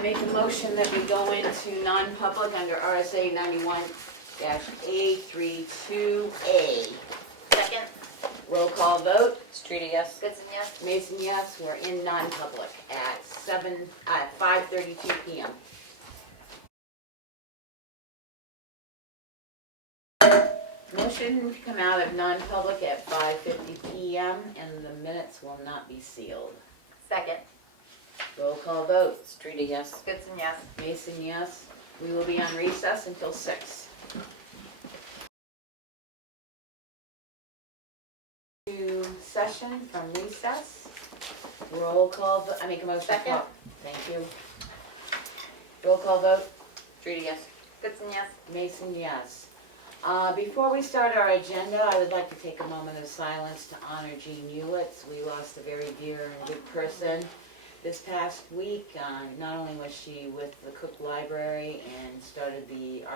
I make a motion that we go into non-public under RSA 91-A32A. Second. Roll call vote. Streeter, yes. Goodson, yes. Mason, yes. We're in non-public at 5:32 p.m. Motion to come out of non-public at 5:50 p.m. and the minutes will not be sealed. Second. Roll call vote. Streeter, yes. Goodson, yes. Mason, yes. We will be on recess until 6. To session from recess. Roll call, I make a motion. Second. Thank you. Roll call vote. Streeter, yes. Goodson, yes. Mason, yes. Before we start our agenda, I would like to take a moment of silence to honor Jean Hewitts. We lost a very dear and good person this past week. Not only was she with the Cook Library and started the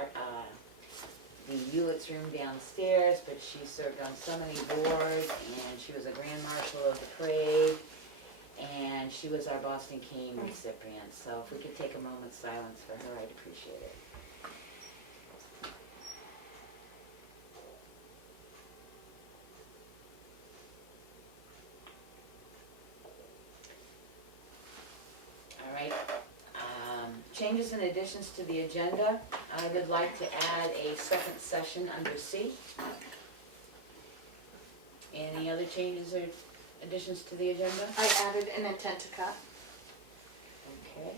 Hewitts room downstairs, but she served on so many boards, and she was a Grand Marshal of the Parade, and she was our Boston Cane recipient. So if we could take a moment's silence for her, I'd appreciate it. All right. Changes and additions to the agenda. I would like to add a second session under C. Any other changes or additions to the agenda? I added an intent to cut. Okay.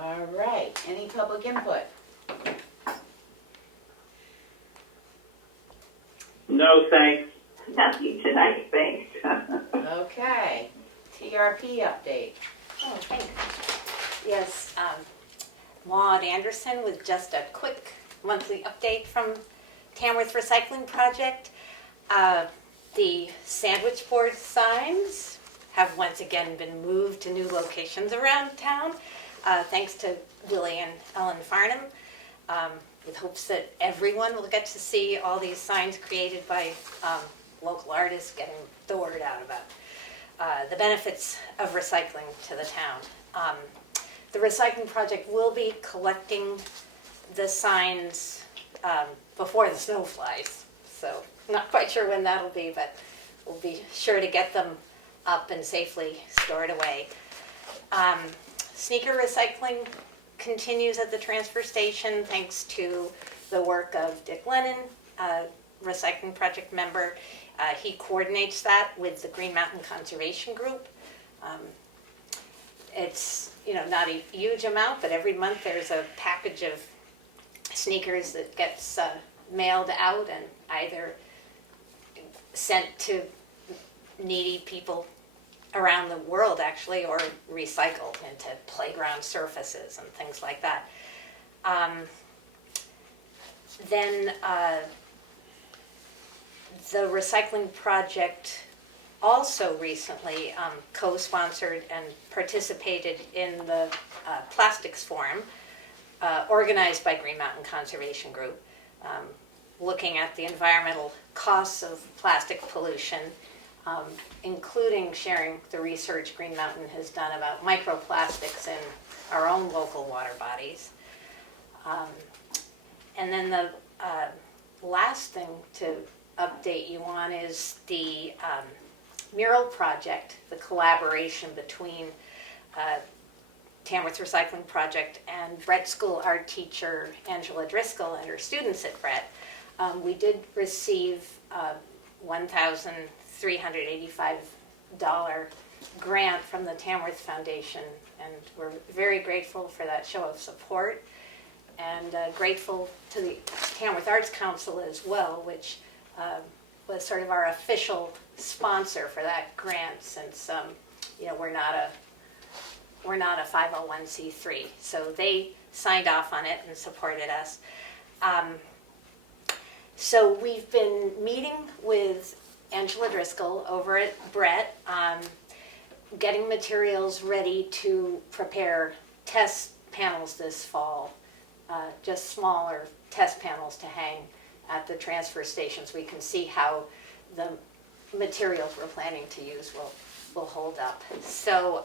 All right, any public input? No, thanks. Nothing tonight, thanks. Okay, TRP update. Oh, thanks. Yes, Maud Anderson with just a quick monthly update from Tamworth Recycling Project. The sandwich board signs have once again been moved to new locations around town, thanks to Willie and Ellen Farnham, with hopes that everyone will get to see all these signs created by local artists getting the word out about the benefits of recycling to the town. The recycling project will be collecting the signs before the snow flies, so not quite sure when that'll be, but we'll be sure to get them up and safely stored away. Sneaker recycling continues at the transfer station thanks to the work of Dick Lennon, recycling project member. He coordinates that with the Green Mountain Conservation Group. It's not a huge amount, but every month there's a package of sneakers that gets mailed out and either sent to needy people around the world actually, or recycled into playground surfaces and things like that. Then the recycling project also recently co-sponsored and participated in the Plastics Forum organized by Green Mountain Conservation Group, looking at the environmental costs of plastic pollution, including sharing the research Green Mountain has done about microplastics in our own local water bodies. And then the last thing to update you on is the Mural Project, the collaboration between Tamworth Recycling Project and Brett School art teacher Angela Driscoll and her students at Brett. We did receive $1,385 grant from the Tamworth Foundation, and we're very grateful for that show of support, and grateful to the Tamworth Arts Council as well, which was sort of our official sponsor for that grant, since we're not a 501c3, so they signed off on it and supported us. So we've been meeting with Angela Driscoll over at Brett, getting materials ready to prepare test panels this fall, just smaller test panels to hang at the transfer stations. We can see how the materials we're planning to use will hold up. So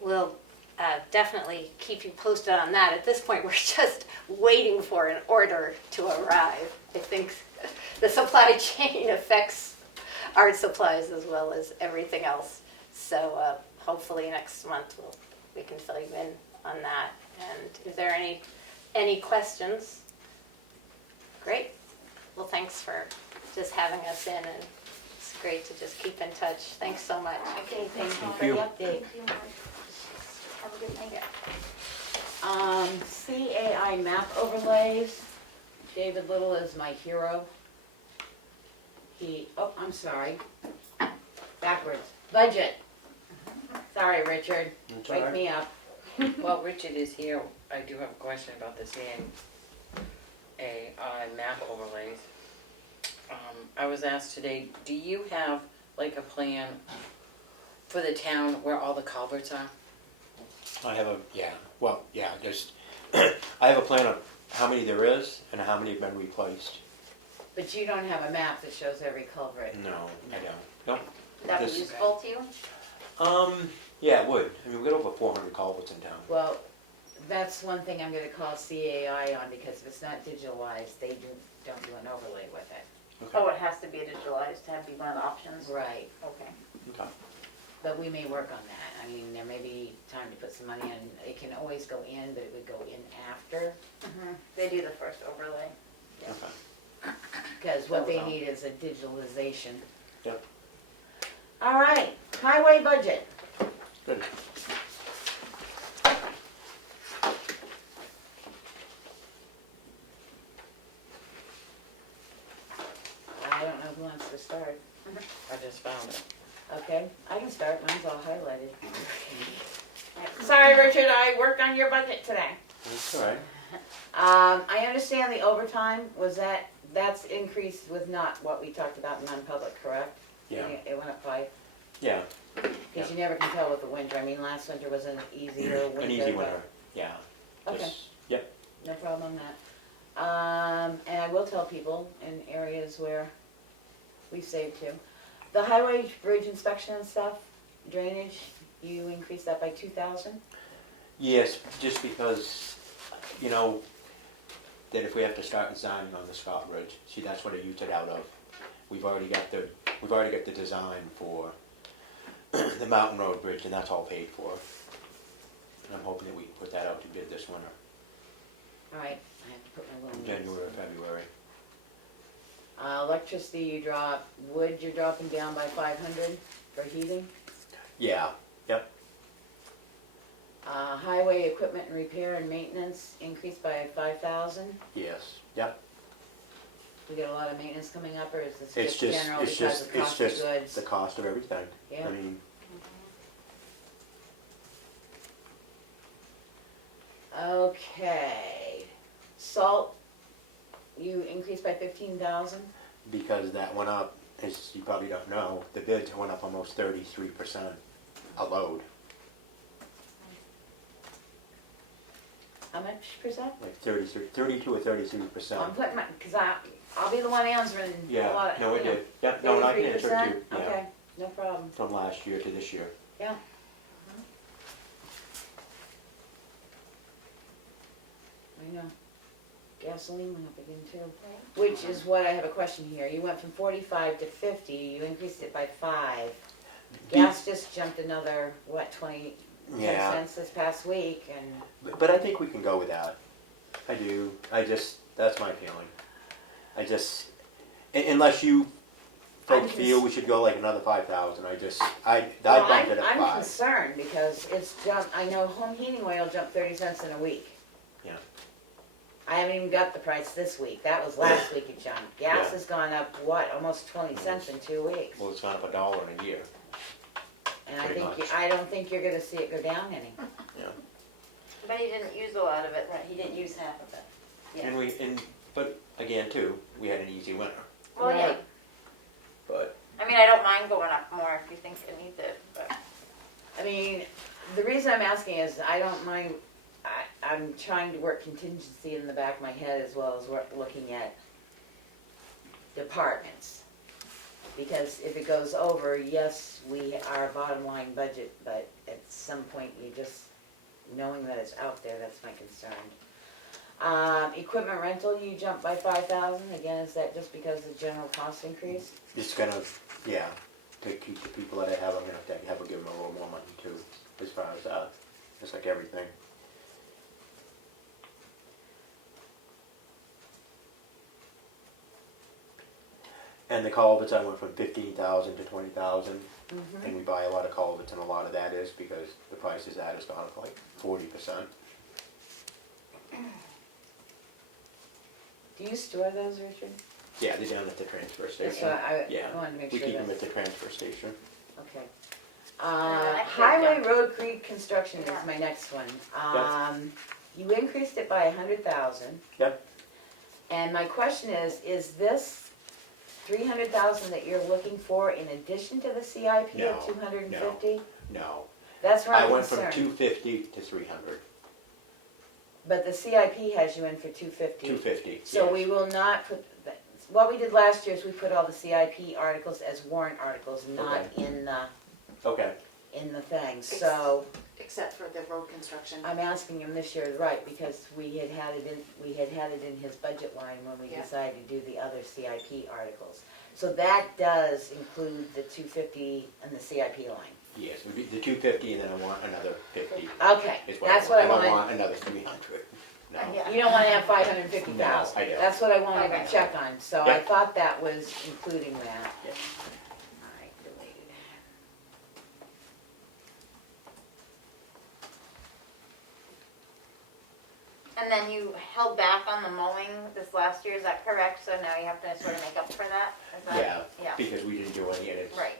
we'll definitely keep you posted on that. At this point, we're just waiting for an order to arrive. I think the supply chain affects art supplies as well as everything else. So hopefully next month we can fill you in on that. And if there are any questions, great. Well, thanks for just having us in, and it's great to just keep in touch. Thanks so much. Okay, thank you Thank for you. the update. Have a good night. CAI map overlays. David Little is my hero. I'm sorry. Backwards. Budget. Sorry, Richard. That's all Wake right. me up. While Richard is here, I do have a question about the CAI map overlays. I was asked today, do you have like a plan for the town where all the culverts are? I have there's, I have a plan of how many there is and how many have been replaced. But you don't have a map that shows every culvert. No, I don't. Nope. Would that be This- useful to you? Yeah, it would. I mean, we've got over 400 culverts in town. Well, that's one thing I'm gonna call CAI on, because if it's not digitalized, they don't do an overlay with it. Okay. Oh, it has to be digitalized to be one of the options? Right, Okay. Okay. but we may work on that. I mean, there may be time to put some money in. It can always go in, but it would go in after, They do the first overlay. Okay. because what they That was all. need is a digitalization. Yep. All right, highway budget. Good. I don't know who wants to start. I just found it. Okay, I can start. Mine's all highlighted. Sorry, Richard, I worked on your budget today. That's all right. I understand the overtime, that's increased with not what we talked about in non-public, correct? Yeah. It went up 5, Yeah. because you never can tell with the winter. I mean, last winter was an easier winter. An easy but- winter. Yeah. Okay. Just- Yep. No problem on that. And I will tell people in areas where we saved too. The highway bridge inspection and stuff, drainage, you increased that by 2,000? Yes, just because, you know, that if we have to start designing on the Scott Bridge, see, that's what I used it out of. We've already got the design for the Mountain Road Bridge, and that's all paid for. And I'm hoping that we can put that out to bid this winter, All right, I have to put my little. January or February. Electricity you drop, wood you're dropping down by 500 for heating. Yeah, yep, Highway equipment and repair and maintenance increased by 5,000. yes, yep. We got a lot of maintenance coming up, or is this It's just just, general it's because just, of it's cost of just goods? the cost of everything. Yeah. I mean, Okay, salt, you increased by 15,000. because that went up, as you probably don't know, the bids went up almost 33% a load, How much percent? like 32 or 33%. I'm putting my, because I'll be the one answering a Yeah, lot of. no, it you know, did. Yep, no, and I can answer it 33%? too. Yeah, Okay, no problem, from last year to this year. yeah. I know. Gasoline went up again too, which is what I have a question here. You went from 45 to 50, you increased it by 5. Gas just jumped another, what, 10 Yeah, cents this past week, and but I think we can go with that. I do. That's my feeling. Unless you I'm folks feel we should go like another 5,000, I well, bumped it at I'm 5. concerned because it's jumped, I know home heating oil jumped 30 cents in a week. Yeah. I haven't even got the price this week, that was last week it jumped. Gas Yeah. has gone up, what, almost 20 cents in 2 weeks? Well, it's gone up $1 in a year. And I pretty think, much. I don't think you're gonna see it go down any. Yeah. But he didn't use a lot of it, right? He didn't use half of it. Yeah. But again too, we had an easy winter. Well, yeah. Right. But I mean, I don't mind going up more if you think it needs it, but. I mean, the reason I'm asking is I don't mind, I'm trying to work contingency in the back of my head as well as looking at departments. Because if it goes over, yes, we are bottom line budget, but at some point, you just, knowing that it's out there, that's my concern. Equipment rental, you jumped by 5,000, again, is that just because of the general cost increase? It's gonna, yeah, to keep the people that I have, I'm gonna have to give them a little more money too, as far as, just like everything. And the culverts, I went from 15,000 to 20,000, and we buy a lot of culverts, and a lot of that is because the price is at has gone up like 40%. Do you store those, Richard? Yeah, they're down at the transfer That's station. why I Yeah, wanted to make we sure keep them at that's, the transfer station. okay. next Highway breakdown. road creek construction is Yeah. my next one. Yep. You increased it by 100,000. Yep. And my question is this 300,000 that you're looking for in addition to the CIP No, of 250? No, That's where I I'm went from concerned. 250 to 300. But the CIP has you in for 250. 250, So yes. we will not put, what we did last year is we put all the CIP articles as warrant articles, not Okay. Okay, in the thing. So Except for the road construction. I'm asking him this year, right, because we had had it in his budget line when we Yeah. decided to do the other CIP articles. So that does include the 250 and the CIP line. yes, it would be the 250, and then I want another 50. Okay, Is that's what I I don't want. want another 300. No. Yeah. You don't want to have 550,000. No, I don't. That's what I wanted Okay. to check on, so I Yep. thought that was including that. Yep. All right, deleted. And then you held back on the mowing this last year, is that correct? So now you have to sort of make up for that? Is that- Yeah, Yeah, because we didn't do any, and it's, right,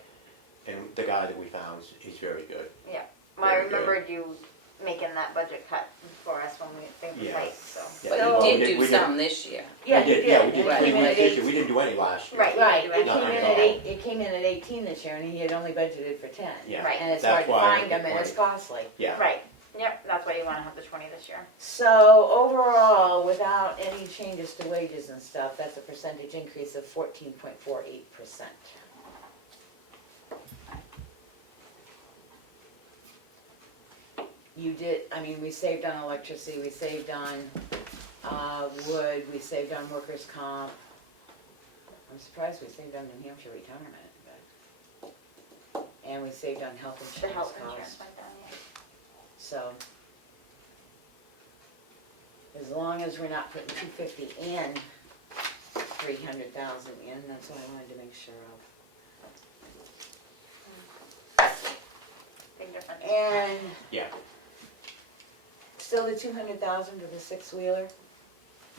and the guy that we found is very good. yeah. Well, I Very good. remembered you making that budget cut for us when things were Yeah. tight, so. Yeah, But well, you we did did- do we did- some this year. Yeah, we he did, yeah, we did. did, And it we came in at did this year. 8. We didn't do any last year. Right. Right, it No, came not in at at all. 8, it came in at 18 this year, and he had only budgeted for 10. Yeah, Right. And it's that's hard to why I find went them, to and it's 20. costly. Yeah. Right, yep, that's why you wanna have the 20 this year. So overall, without any changes to wages and stuff, that's a percentage increase of 14.48%. You did, I mean, we saved on electricity, we saved on wood, we saved on workers' comp. I'm surprised we saved on New Hampshire retirement, but, and we saved on health The insurance health costs. insurance went down, yeah. So, as long as we're not putting 250 in, 300,000 in, that's what I wanted to make sure of. Big difference. And Yeah, still the 200,000 to the six-wheeler?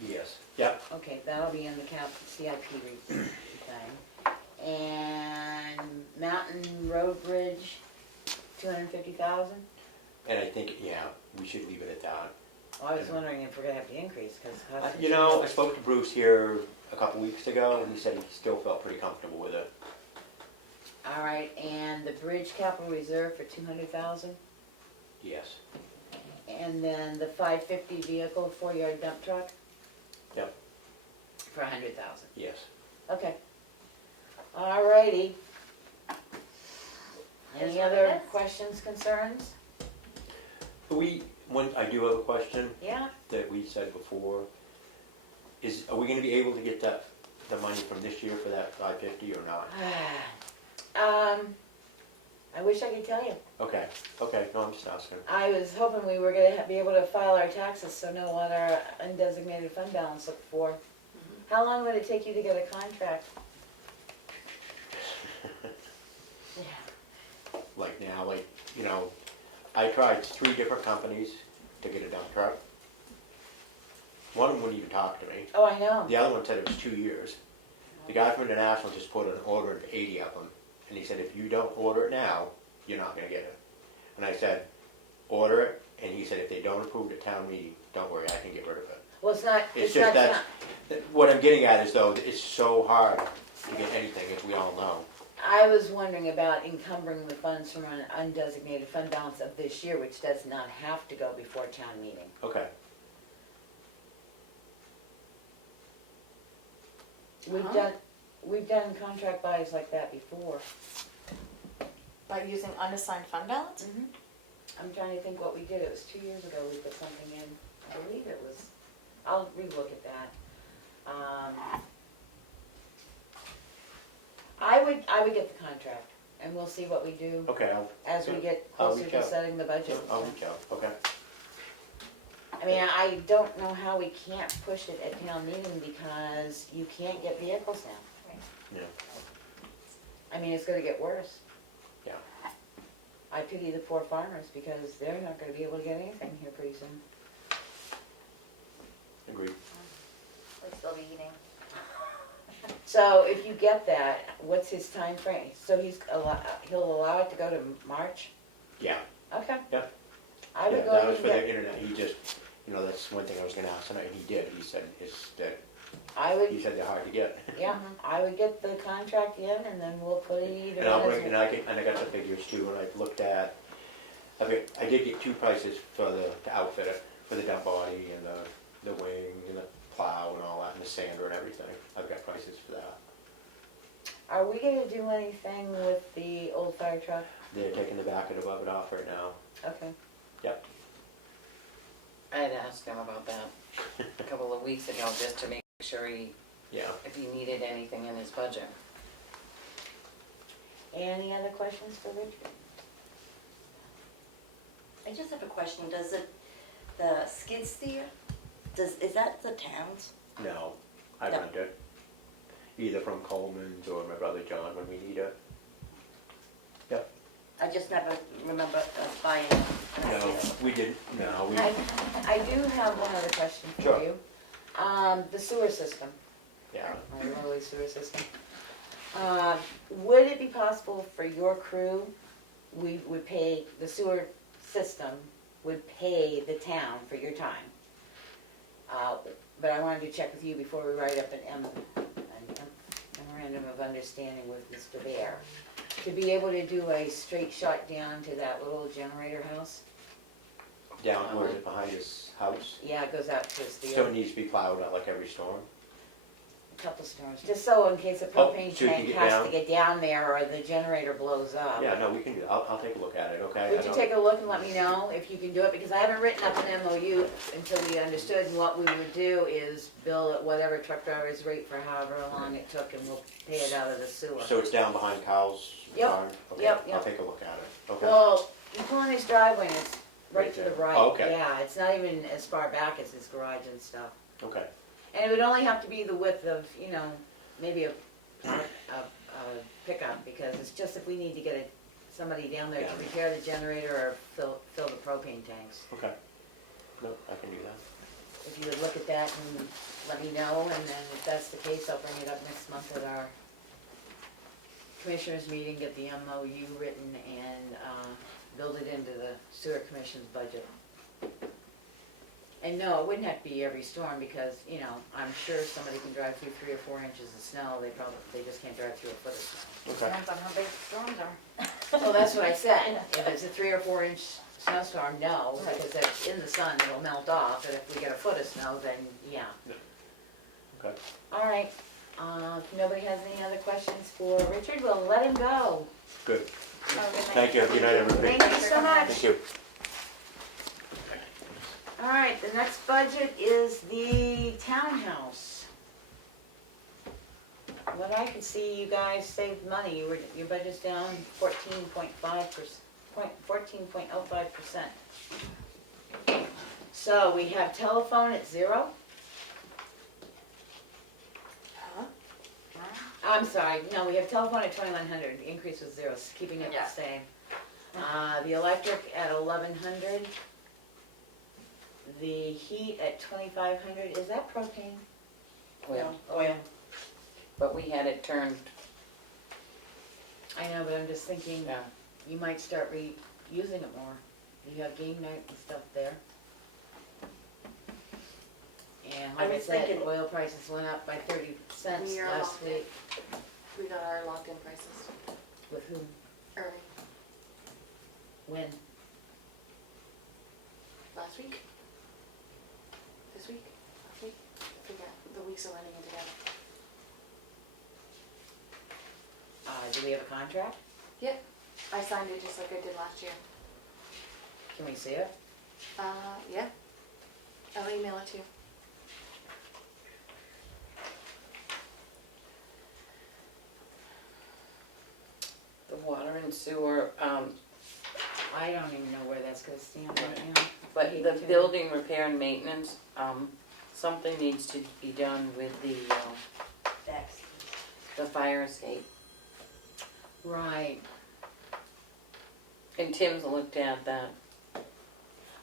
yes, yep. Okay, that'll be in the CIP thing. And Mountain Road Bridge, 250,000? And I think, yeah, we should leave it at that. Well, I was wondering if we're gonna have to increase, because. You know, I spoke to Bruce here a couple weeks ago, and he said he still felt pretty comfortable with it. All right, and the bridge capital reserve for 200,000? Yes. And then the 550 vehicle, 4-yard dump truck Yep, for 100,000. yes. Okay. All righty. Any Is what it other is. questions, concerns? I do have a question Yeah? that we said before. Are we gonna be able to get the money from this year for that 550 or not? I wish I could tell you. Okay, no, I'm just asking. I was hoping we were gonna be able to file our taxes, so know what our undesignated fund balance looked for. How long would it take you to get a contract? Like now, I tried 3 different companies to get a dump truck. One of them wouldn't even talk to me. Oh, I know. The other one said it was 2 years. The guy from International just put an order in for 80 of them. And he said, if you don't order it now, you're not gonna get it. And I said, order it. And he said, if they don't approve it at town meeting, don't worry, I can get rid of it. Well, it's not, It's it's just not, that, what I'm getting at is though, it's so hard to get anything, as we all know. I was wondering about encumbering the funds from an undesignated fund balance of this year, which does not have to go before town meeting. Okay, We've Huh? done, we've done contract buys like that before. By using unassigned fund balance? I'm trying to think what we did, it was 2 years ago we put something in, I believe it was, I'll relook at that. I would get the contract, and we'll see what we do Okay, as we get I'll closer reach to out. setting the budget. I'll reach out, okay. I mean, I don't know how we can't push it at town meeting because you can't get vehicles now. Yeah, I mean, it's gonna get worse. yeah. I pity the poor farmers because they're not gonna be able to get anything here pretty soon. Agreed. We'll still be eating. So if you get that, what's his time frame? So he'll allow it to go to March? Yeah. Okay. Yeah. I would Yeah, go that ahead was and for the get, internet, he just, that's one thing I was gonna ask tonight, and he did, he said, he I said they're hard to get. yeah, I would get the contract in and then we'll put it either. And I'll in bring, as- and I got the figures too, and I've looked at, I did get 2 prices for to outfit it, for the dump body and the wing and the plow and all that, and the sander and everything, I've got prices for that. Are we gonna do anything with the old fire truck? They're taking the back and above it off right now. Okay. Yep. I had asked him about that a couple of weeks ago, just to make sure Yeah. if he needed anything in his budget. Any other questions for Richard? I just have a question, does the skid steer, is that the town's? No, I No. rent it, either from Coleman's or my brother John when we need it. Yep. I just never remember us buying a No, skid. we didn't, no, we, I do have one other question for Sure. you. The sewer system, yeah. our lowly sewer system. Would it be possible for your crew, we would pay, the sewer system would pay the town for your time? But I wanted to check with you before we write up an memorandum of understanding with Mr. Bear. To be able to do a straight shot down to that little generator house? Down, where is it, behind his house? Yeah, it goes out to his So it field, needs to be plowed out like every storm? a couple storms, just so in case a Oh, propane so you can tank get has down? to get down there or the generator blows up. Yeah, no, we can do, I'll take a look at it, okay? Would I you don't- take a look and let me know if you can do it, because I haven't written up an MOU until we understood, and what we would do is bill at whatever truck driver's rate for however long it took, and we'll pay it out of the sewer. So it's down behind Kyle's Yep, barn? Okay, yep, I'll yep. take a look at it, okay? Well, you pull in his driveway and it's right Right to the there. right. Oh, okay. Yeah, it's not even as far back as his garage and stuff. Okay, And it would only have to be the width of, maybe a pickup, because it's just if we need to get somebody down there to Yeah. repair the generator or fill the propane tanks. okay. No, I can do that. If you would look at that and let me know, and then if that's the case, I'll bring it up next month at our commissioners meeting, get the MOU written, and build it into the sewer commission's budget. And no, it wouldn't have to be every storm, because, I'm sure somebody can drive through 3 or 4 inches of snow, they just can't drive through a foot of snow. Okay, Depends on how big the storms are. Well, that's what I said, if it's a 3 or 4 inch snowstorm, no, because if in the sun, it'll melt off, and if we get a foot of snow, then, yeah. okay. All right, if nobody has any other questions for Richard, we'll let him go. Good. Have a good night. Thank you, have a good night, everybody. Thank you so much. Thank you. All right, the next budget is the townhouse. What I can see, you guys saved money, your budget's down 14.05%. So we have telephone at 0. Huh? I'm sorry, no, we have telephone at 2,100, the increase was 0, keeping it Yeah. the same. The electric at 1,100. The heat at 2,500, is that propane? Well, Oil. but we had it turned, I know, but I'm just thinking, yeah, you might start using it more. You have game night and stuff there. And I like I was said, thinking- oil prices went up by 30 cents We are last locked in. week. We got our locked-in prices With whom? early, When? last week? This week? Last week? I forget, the weeks are running in together. Do we have a contract? I signed it just like I did last year. Can we see it? Yeah. I'll email it to you. The water and sewer, I don't even know where that's gonna stand right now. but Hate the to- building repair and maintenance, something needs to be done with the fire escape. Right. And Tim's looked at that.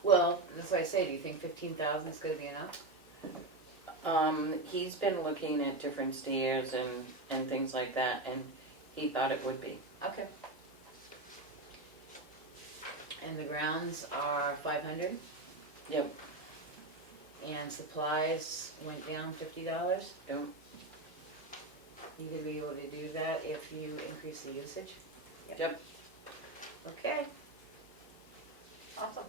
Well, that's what I say, do you think 15,000 is gonna be enough? He's been looking at different stairs and things like that, and he thought it would be. Okay. And the grounds are 500, Yep, and supplies went down $50. yep. You gonna be able to do that if you increase the usage? Yep. Okay. Awesome.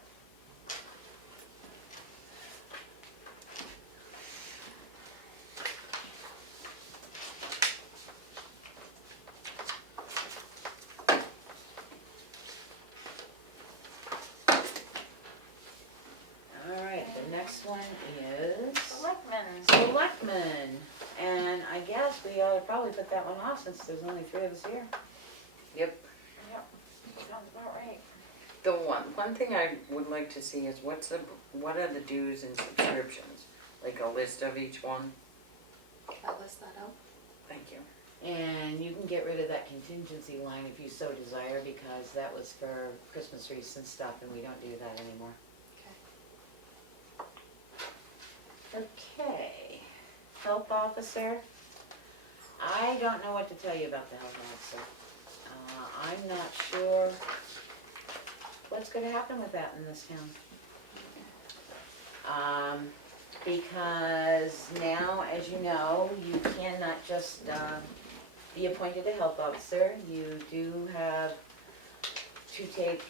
All right, the next one is Selectmen. Selectmen. And I guess we ought to probably put that one off since there's only 3 of us here. Yep. Yep, sounds about right. The one thing I would like to see is what are the dues and subscriptions? Like a list of each one? I'll list that out. Thank you. And you can get rid of that contingency line if you so desire, because that was for Christmas wreaths and stuff, and we don't do that anymore. Okay, health officer. I don't know what to tell you about the health officer. I'm not sure what's gonna happen with that in this town. Because now, as you know, you cannot just, be appointed a health officer. You do have to take,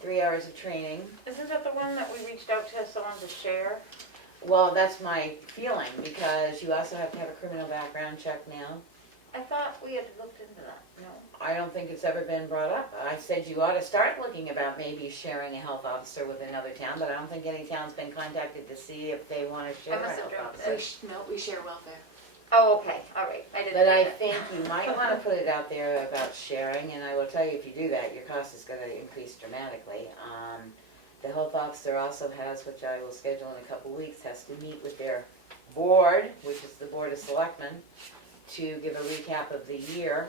3 hours of training. Isn't that the one that we reached out to someone to share? Well, that's my feeling, because you also have to have a criminal background check now. I thought we had looked into that. No. I don't think it's ever been brought up. I said you ought to start looking about maybe sharing a health officer with another town, but I don't think any town's been contacted to see if they wanna share a must have health dropped officer. it. We share welfare. Oh, okay, all right, I didn't. But I see that. think you might wanna put it out there about sharing, and I will tell you, if you do that, your cost is gonna increase dramatically. The health officer also has, which I will schedule in a couple weeks, has to meet with their board, which is the Board of Selectmen, to give a recap of the year.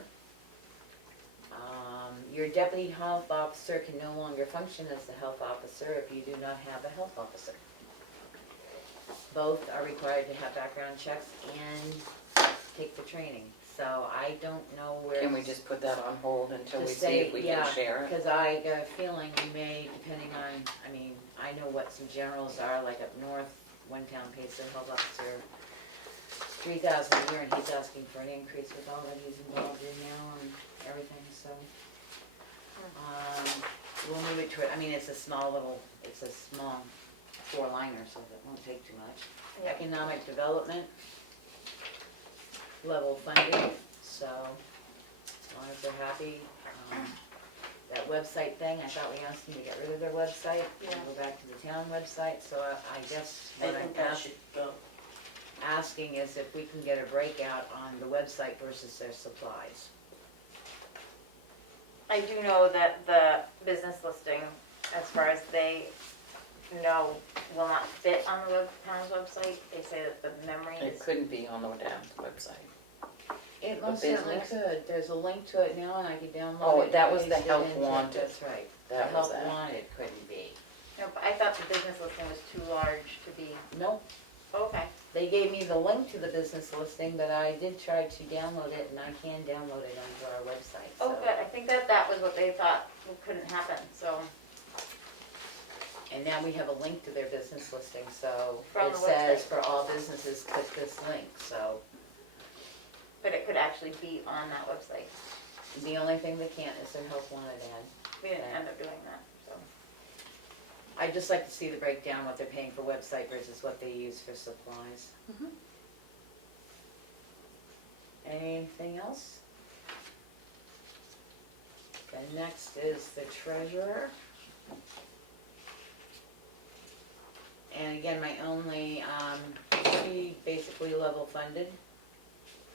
Your deputy health officer can no longer function as the health officer if you do not have a health officer. Both are required to have background checks and take the training, so I don't know where. Can we just put that on hold until we Just see say, if we yeah, can share it? Because I got a feeling we may, depending on, I mean, I know what some generals are, like up north, one town pays their health officer 3,000 a year, and he's asking for an increase with all that he's involved in now and everything, so. We'll move it to, I mean, it's a small 4-liner, so it won't take too much. Yeah. Economic development, level funding, so as long as they're happy. That website thing, I thought we asked them to get rid of their website, and Yeah. go back to the town website, so I guess I what I'm think that should go. asking is if we can get a breakout on the website versus their supplies. I do know that the business listing, as far as they know, will not fit on the town's website. They say that the memory It is. couldn't be on the town's website. It A most certainly business? could, there's a link to it now, and I could download it. Oh, and that was the paste it help into- wanted. That's right, the That was help that. wanted couldn't be. No, but I thought the business listing was too large to be. Nope, Okay. they gave me the link to the business listing, but I did try to download it, and I can download it onto our website, so. Oh, good. I think that was what they thought couldn't happen. So And now we have a link to their business listing, so From it the says website. for all businesses, click this link, so. but it could actually be on that website. The only thing they can't is their help wanted ad. We didn't end up doing that. So I'd just like to see the breakdown, what they're paying for website versus what they use for supplies. Mhm. Anything else? And next is the treasurer. And again, my only, she basically level funded,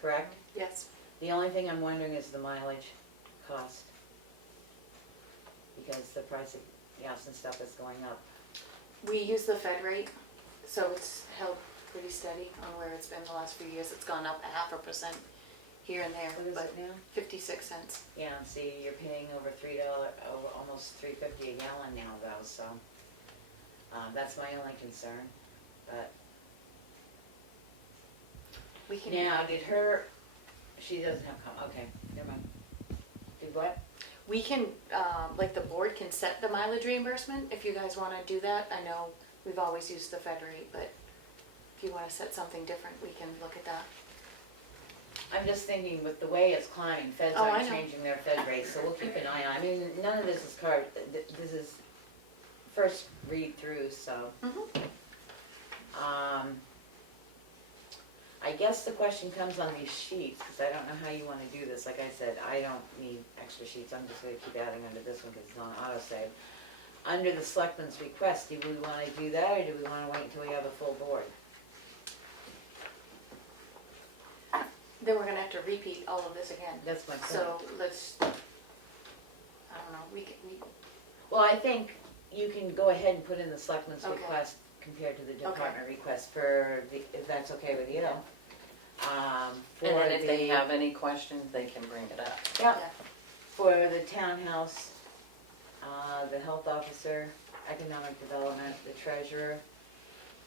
correct? Yes. The only thing I'm wondering is the mileage cost. Because the price of gas and stuff is going up. We use the Fed rate, so it's held pretty steady on where it's been the last few years. It's gone up 0.5% here and there, What is but it now? 56 cents. Yeah, and see, you're paying over $3, almost $3.50 a gallon now though, so, that's my only concern, but. We can. Now, she doesn't have okay, never mind. Did what? We can, like the board can set the mileage reimbursement if you guys want to do that. I know we've always used the Fed rate, but if you want to set something different, we can look at that. I'm just thinking with the way it's climbing, feds Oh, I aren't know. changing their Fed rates, so we'll keep an eye on it. I mean, none of this is this is first read through, so. I guess the question comes on these sheets, because I don't know how you want to do this. Like I said, I don't need extra sheets. I'm just going to keep adding under this one because it's on autosave. Under the selectmen's request, do we want to do that, or do we want to wait until we have a full board? Then we're gonna have to repeat all of this again. That's my point. So let's, I don't know, we, Well, I think you can go ahead and put in the selectmen's Okay. request compared to the department request for the, if that's okay with you. For And then if they the- have any questions, they can bring it up. Yeah, Yeah. for the townhouse, the health officer, economic development, the treasurer,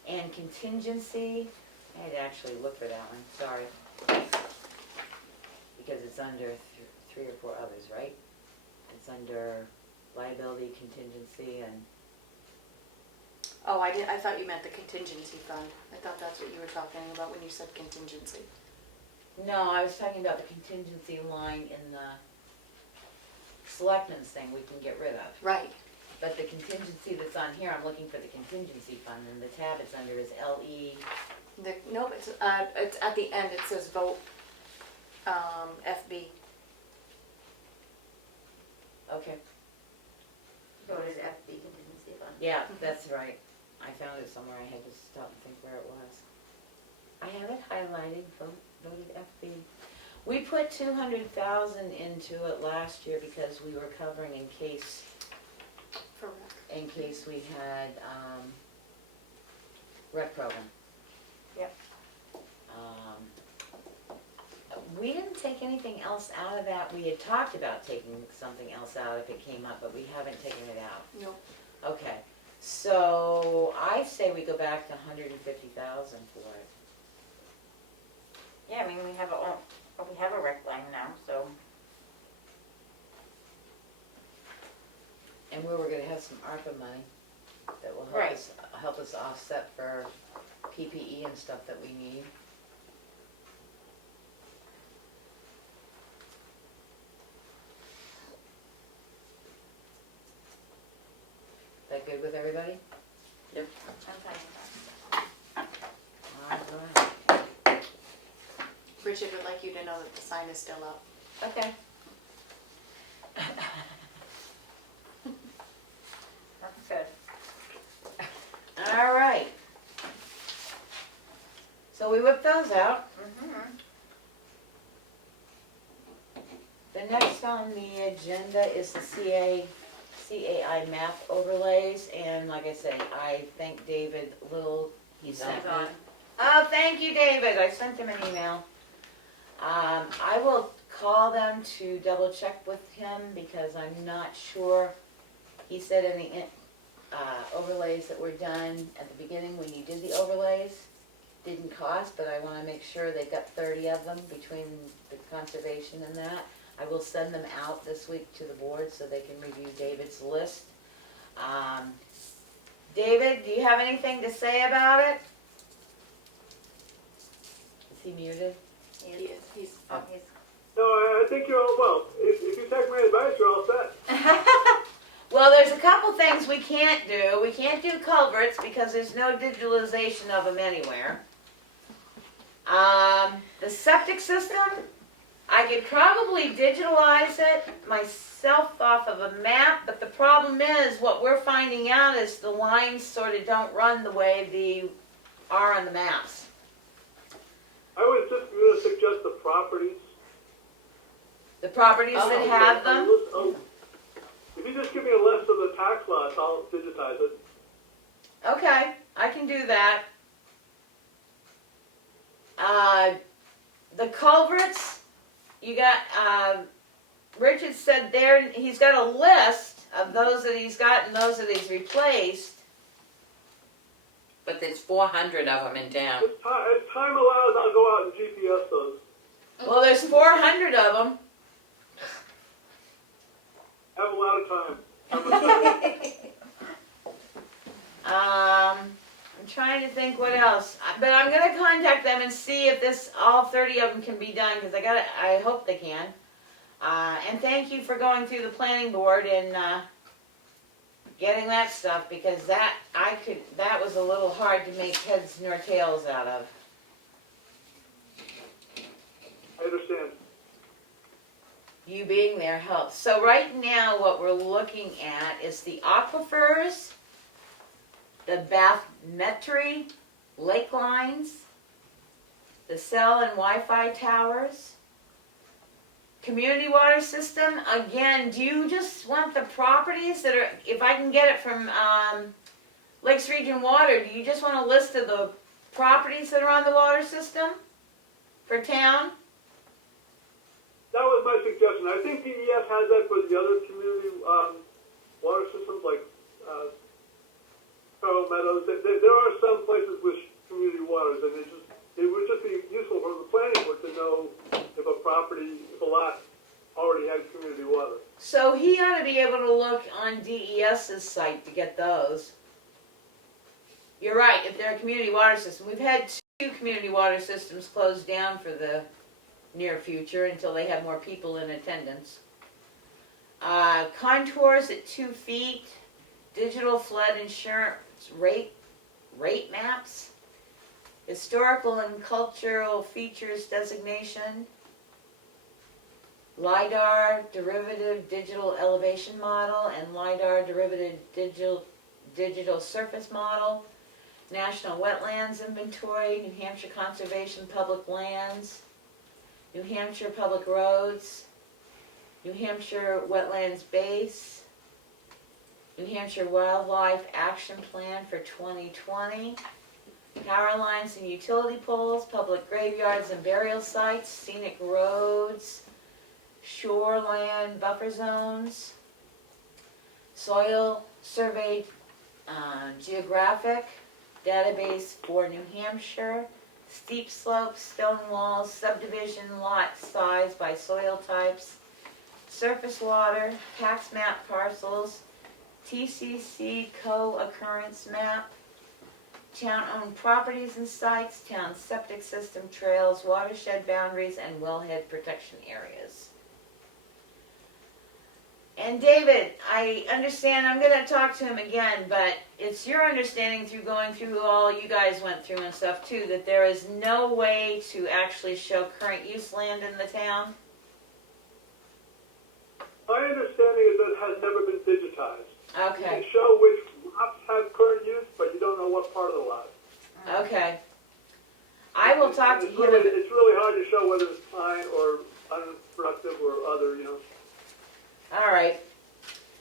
and contingency, I had to actually look for that one, sorry. Because it's under three or four others, right? It's under liability, contingency, and, oh, I thought you meant the contingency fund. I thought that's what you were talking about when you said contingency. no, I was talking about the contingency line in the selectmen's thing we can get rid of. Right. But the contingency that's on here, I'm looking for the contingency fund, and the tab it's under is LE. Nope, it's at the end, it says vote, FB. Okay, Voted FB contingency fund. yeah, that's right. I found it somewhere, I had to stop and think where it was. I have it highlighted, voted FB. We put 200,000 into it last year because we were covering in case For rec. we had, rec program. Yep. We didn't take anything else out of that. We had talked about taking something else out if it came up, but we haven't taken it out. Nope. Okay, so I say we go back to 150,000 for it. Yeah, I mean, we have a rec line now, so. And where we're gonna have some ARPA money that will Right. help us offset for PPE and stuff that we need. That good with everybody? I'm fine with that. All right. Richard would like you to know that the sign is still up. Okay. That's good. All right. So we whipped those out. The next on the agenda is the CAI map overlays, and like I say, I thank David Little, he sent me. on. Oh, thank you, David, I sent him an email. I will call them to double check with him because I'm not sure. He said in the overlays that were done at the beginning when you did the overlays, didn't cost, but I wanna make sure they got 30 of them between the conservation and that. I will send them out this week to the board so they can review David's list. David, do you have anything to say about it? Is he muted? He is, he's, Oh, he's. No, I think you're all, well, if you take my advice, you're all set. Well, there's a couple things we can't do. We can't do culverts because there's no digitalization of them anywhere. The septic system, I could probably digitalize it myself off of a map, but the problem is, what we're finding out is the lines sort of don't run the way they are on the maps. I was just going to suggest the properties. The properties that have them. If you just give me a list of the tax lots, I'll digitize it. Okay, I can do that. The culverts, you got, Richard said there, he's got a list of those that he's got and those that he's replaced. But there's 400 of them in town. As time allows, I'll go out and GPS those. Well, there's 400 of them. Have a lot of time. I'm trying to think what else, but I'm gonna contact them and see if all 30 of them can be done, because I hope they can. And thank you for going through the planning board and, getting that stuff, because that was a little hard to make heads nor tails out of. I understand. You being there helps. So right now, what we're looking at is the aquifers, the bathymetry lake lines, the cell and Wi-Fi towers, community water system. Again, do you just want the properties that are, if I can get it from Lakes Region Water, do you just want a list of the properties that are on the water system for town? That was my suggestion. I think DES has that for the other community water systems, like Comeau Meadows. There are some places with community waters, and it would just be useful for the planning board to know if a lot already had community water. So he ought to be able to look on DES's site to get those. You're right, if they're a community water system. We've had 2 community water systems closed down for the near future until they have more people in attendance. Contours at 2 feet, digital flood insurance rate maps, historical and cultural features designation, LiDAR derivative digital elevation model and LiDAR derivative digital surface model, National Wetlands Inventory, New Hampshire Conservation Public Lands, New Hampshire Public Roads, New Hampshire Wetlands Base, New Hampshire Wildlife Action Plan for 2020, power lines and utility poles, public graveyards and burial sites, scenic roads, shoreland buffer zones, soil survey geographic database for New Hampshire, steep slopes, stone walls, subdivision lot size by soil types, surface water, tax map parcels, TCC co-occurrence map, town-owned properties and sites, town septic system trails, watershed boundaries, and wellhead protection areas. And David, I understand, I'm gonna talk to him again, but it's your understanding through going through all you guys went through and stuff too, that there is no way to actually show current use land in the town? My understanding is that it has never been digitized. You Okay, can show which lots have current use, but you don't know what part of the lot. okay. I will talk to It's him. It's really hard to show whether it's fine or unproductive or other, All right.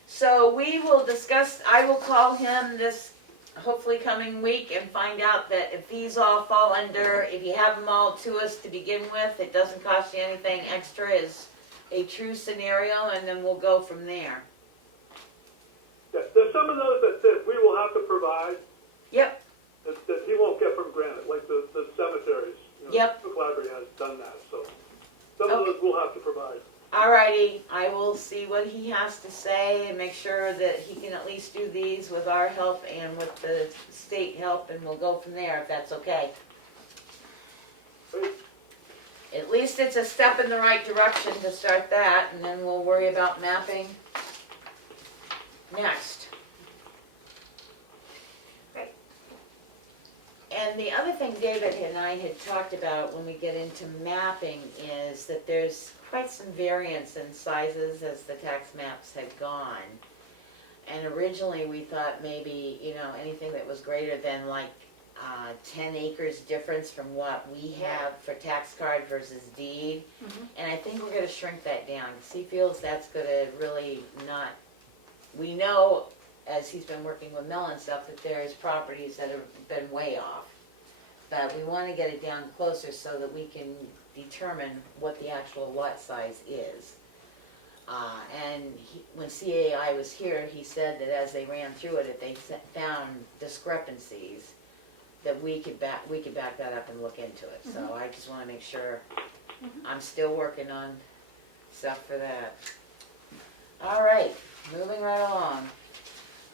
So we will discuss, I will call him this hopefully coming week and find out that if these all fall under, if you have them all to us to begin with, it doesn't cost you anything extra is a true scenario, and then we'll go from there. Yes, there's some of those that we will have to provide Yep, that he won't get from Granite, like the cemeteries. Yep. The library has done that, so some of Okay. those we'll have to provide. alrighty, I will see what he has to say and make sure that he can at least do these with our help and with the state help, and we'll go from there if that's okay. Great. At least it's a step in the right direction to start that, and then we'll worry about mapping next. Great. And the other thing David and I had talked about when we get into mapping is that there's quite some variance in sizes as the tax maps had gone. And originally, we thought maybe, anything that was greater than like 10 acres difference from what we have for tax card versus deed. And I think we're gonna shrink that down, because he feels that's gonna really not, we know, as he's been working with Mel and stuff, that there's properties that have been way off. But we wanna get it down closer so that we can determine what the actual lot size is. And when CAI was here, he said that as they ran through it, if they found discrepancies, that we could back that up and look into it. So I just wanna make sure, I'm still working on stuff for that. All right, moving right along.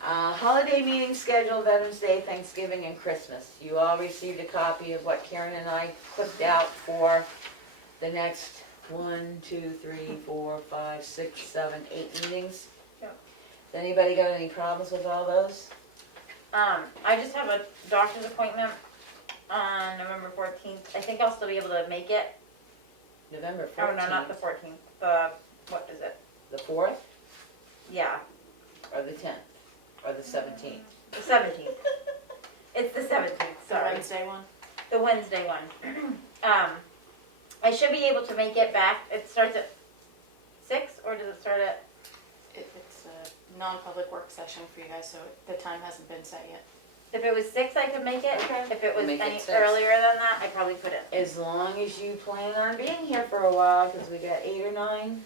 Holiday meeting schedule, Veterans Day, Thanksgiving, and Christmas. You all received a copy of what Karen and I clipped out for the next 1, 2, 3, 4, 5, 6, 7, 8 meetings. Yep. Has anybody got any problems with all those? I just have a doctor's appointment on November 14th. I think I'll still be able to make it. November 14th? Oh, no, not the 14th. What is it? The 4th, Yeah, or the 10th, or the 17th? the 17th. It's the 17th, The sorry. Wednesday one? The Wednesday one. I should be able to make it back. It starts at 6, or does it start at? It's a non-public work session for you guys, so the time hasn't been set yet. If it was 6, I could make it. Okay. If it was Make it any 6. earlier than that, I probably couldn't. As long as you plan on being here for a while, because we got 8 or 9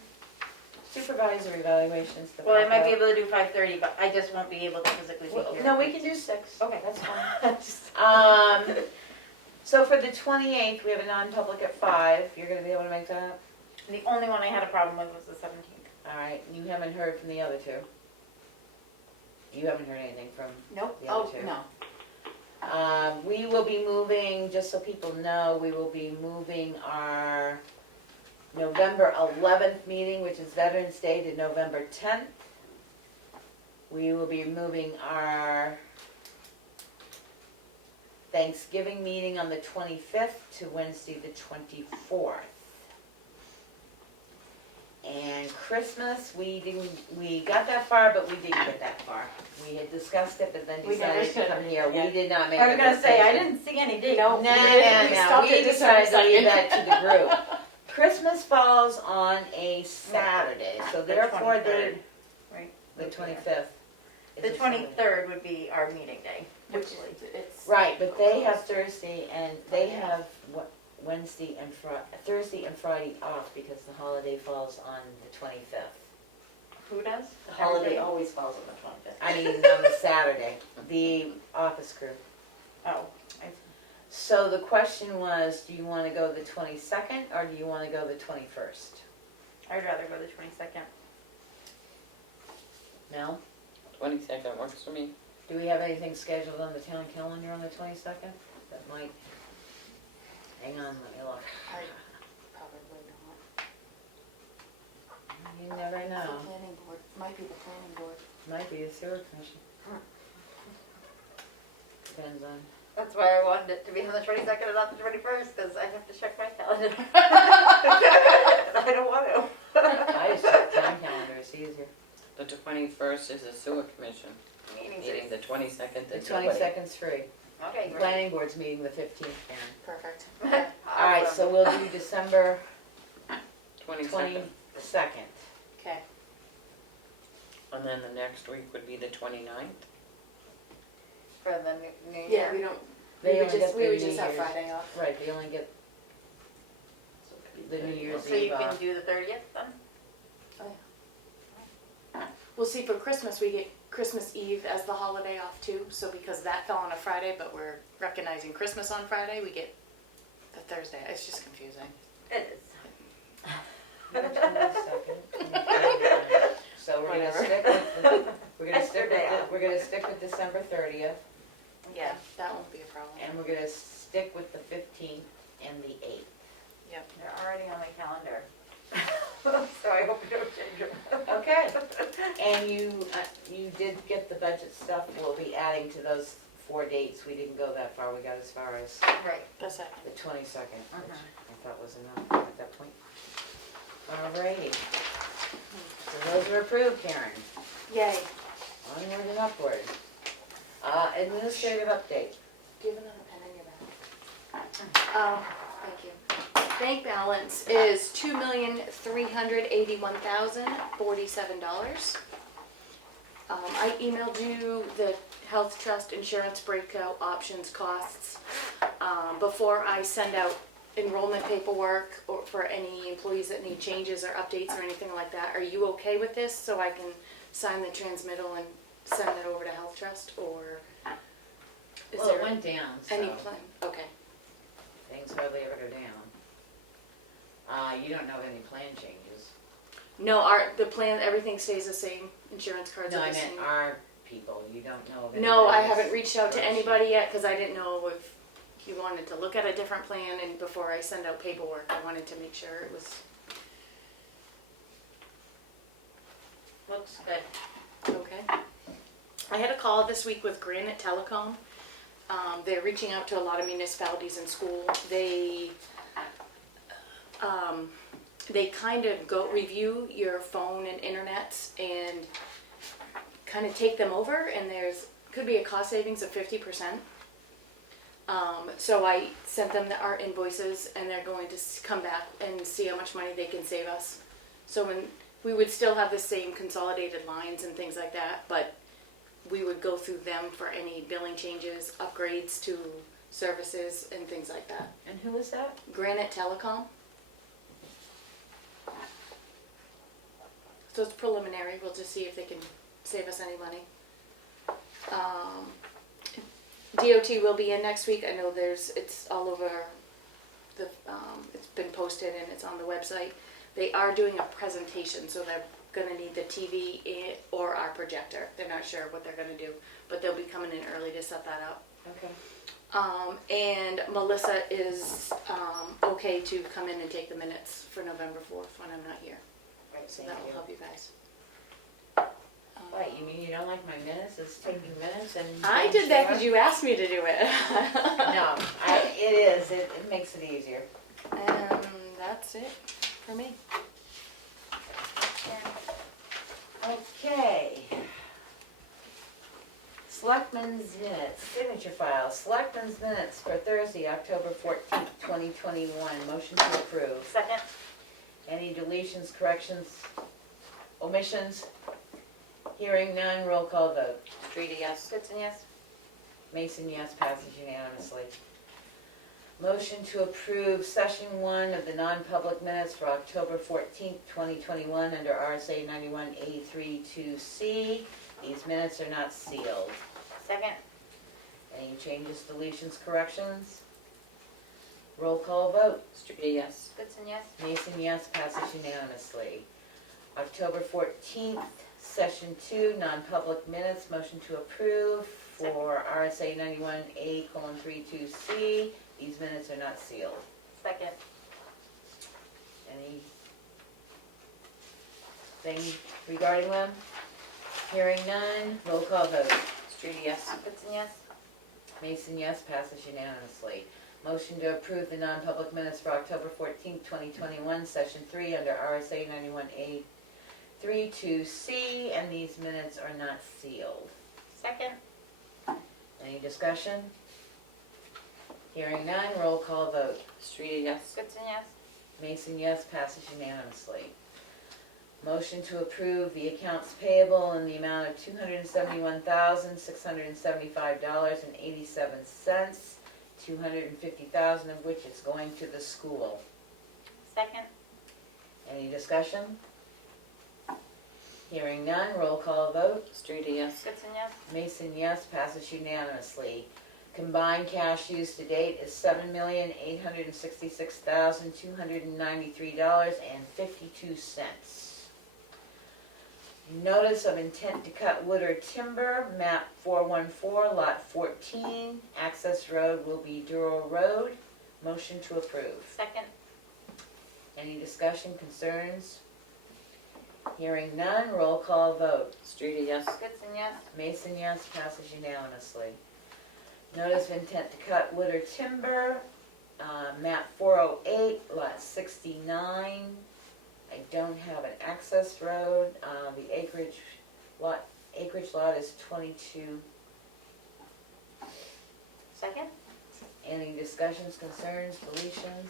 supervisor evaluations to Well, I pop might be out. able to do 5:30, but I just won't be able to physically be Well, here. no, we can do 6. Okay. That's fine. So for the 28th, we have a non-public at 5. You're gonna be able to make that? The only one I had a problem with was the 17th. All right, you haven't heard from the other two? You haven't heard anything from, Nope. The other Oh, two. no. we will be moving, just so people know, we will be moving our November 11th meeting, which is Veterans Day, to November 10th. We will be moving our Thanksgiving meeting on the 25th to Wednesday the 24th. And Christmas, we got that far, but we didn't get that far. We had discussed it, but then We never decided to should. come here. Yeah. We did not make I a was gonna say, I decision. didn't see any dates. No. No, We stopped we at December decided to leave 2nd. that to the group. Christmas falls on a Saturday, so The therefore 23rd, right? the 25th. is The a Sunday. 23rd would be our meeting day, Which usually. it's. Right, but they have Thursday and they have Wednesday and Thursday and Friday off because the holiday falls on the 25th. Who does? The holiday always falls on the 25th. I mean, on the Saturday, the office crew. Oh, So the question was, do you want to go the 22nd or do you want to go the 21st? I'd rather go the 22nd. Mel, 22nd works for me. do we have anything scheduled on the town calendar on the 22nd? That might, hang on, let me look. I probably not. You never The know. planning board, might be the planning board. Might be a sewer commission. Depends on. That's why I wanted it to be on the 22nd and not the 21st, because I have to check my calendar. I don't want to. I just check town calendar, it's easier. The 21st is a sewer commission meeting, the 22nd, The there's nobody. 22nd's free. Okay, The great. planning board's meeting the 15th, Karen. Perfect. All right, so we'll do December 22nd. 22nd. Okay. And then the next week would be the 29th. For the new year. Yeah, we don't, They we would only just, get we the would New just have Year's. Friday off. Right, they only get the New Year's So you Eve can off. do the 30th then? Well, see, for Christmas, we get Christmas Eve as the holiday off too, so because that fell on a Friday, but we're recognizing Christmas on Friday, we get the Thursday. It's just confusing. It is. So we're gonna Whatever. stick with, we're gonna stick Extra day with, off. we're gonna stick with December 30th, Yeah, that won't be a problem. and we're gonna stick with the 15th and the 8th. Yep. They're already on my calendar. So I hope you don't change them. Okay, and you did get the budget stuff, we'll be adding to those 4 dates, we didn't go that far, we got as far as Right. That's it. the 22nd, which Mhm. I thought was enough at that point. Alrighty. So those are approved, Karen. Yay. Onward and upward. Administrative update. Do you have another pen in your bag? Thank you. Bank balance is $2,381,047. I emailed you the health trust insurance breakout options costs. Before I send out enrollment paperwork or for any employees that need changes or updates or anything like that, are you okay with this? So I can sign the transmittal and send it over to health trust, or is Well, it there went down, so any plan? Okay. things hardly ever go down. You don't know of any plan changes. No, the plan, everything stays the same. Insurance cards No, are I the meant same. our people, you don't know of any. No, I haven't reached out to anybody yet because I didn't know if you wanted to look at a different plan, and before I send out paperwork, I wanted to make sure it was Looks good. okay. I had a call this week with Granite Telecom. They're reaching out to a lot of municipalities and school. They kind of go review your phone and internets and kind of take them over, and could be a cost savings of 50%. So I sent them our invoices, and they're going to come back and see how much money they can save us. So when we would still have the same consolidated lines and things like that, but we would go through them for any billing changes, upgrades to services, and things like that. And who is that? Granite Telecom. So it's preliminary. We'll just see if they can save us any money. DOT will be in next week. I know it's all over it's been posted and it's on the website. They are doing a presentation, so they're gonna need the TV or our projector. They're not sure what they're gonna do, but they'll be coming in early to set that up. Okay. And Melissa is okay to come in and take the minutes for November 4th when I'm not here. Right, So thank that will you. help you guys. What, you mean you don't like my minutes? It's taking minutes and. I did that because you asked me to do it. No, it is, it makes it easier. And that's it for me. Okay. Selectmen's minutes, signature file, Selectmen's minutes for Thursday, October 14th, 2021. Motion to approve. Second? Any deletions, corrections, omissions? Hearing none, roll call vote. Streety, yes. Goodson, yes? Mason, yes, passes unanimously. Motion to approve session 1 of the non-public minutes for October 14th, 2021 under RSA 91A32C. These minutes are not sealed. Second? Any changes, deletions, corrections? Roll call vote. Streety, yes. Goodson, yes? Mason, yes, passes unanimously. October 14th, session 2, non-public minutes, motion to approve for RSA 91A:32C. These minutes are not sealed. Second? Anything regarding them? Hearing none, roll call vote. Streety, yes. Goodson, yes? Mason, Mason, yes, passes unanimously. Motion to approve the non-public minutes for October 14th, 2021, session 3 under RSA 91A:32C, and these minutes are not sealed. Second? Any discussion? Hearing none, roll call vote. Streety, yes. Goodson, yes? Mason, yes, passes unanimously. Motion to approve the accounts payable in the amount of $271,675.87, $250,000 of which is going to the school. Second? Any discussion? Hearing none, roll call vote. Streety, yes. Goodson, yes? Mason, yes, passes unanimously. Combined cash used to date is $7,866,293.52. Notice of intent to cut wood or timber, map 414, lot 14. Access road will be Duro Road. Motion to approve. Second? Any discussion, concerns? Hearing none, roll call vote. Streety, yes. Goodson, yes? Mason, yes, passes unanimously. Notice of intent to cut wood or timber, map 408, lot 69. I don't have an access road. The acreage lot is 22. Second? Any discussions, concerns, deletions?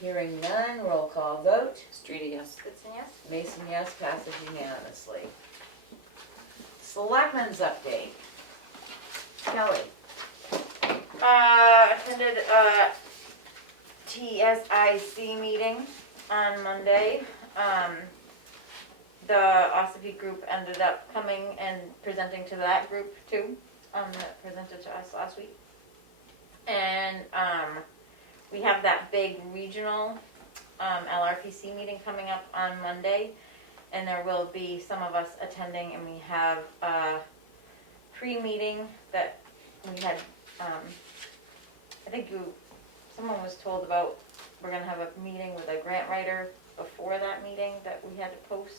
Hearing none, roll call vote. Streety, yes. Goodson, yes? Mason, yes, passes unanimously. Selectmen's update. Kelly. Attended a TSIC meeting on Monday. The OSFI group ended up coming and presenting to that group too, that presented to us last week. And we have that big regional LRPC meeting coming up on Monday, and there will be some of us attending, and we have a pre-meeting that we had, I think someone was told about, we're gonna have a meeting with a grant writer before that meeting that we had to post.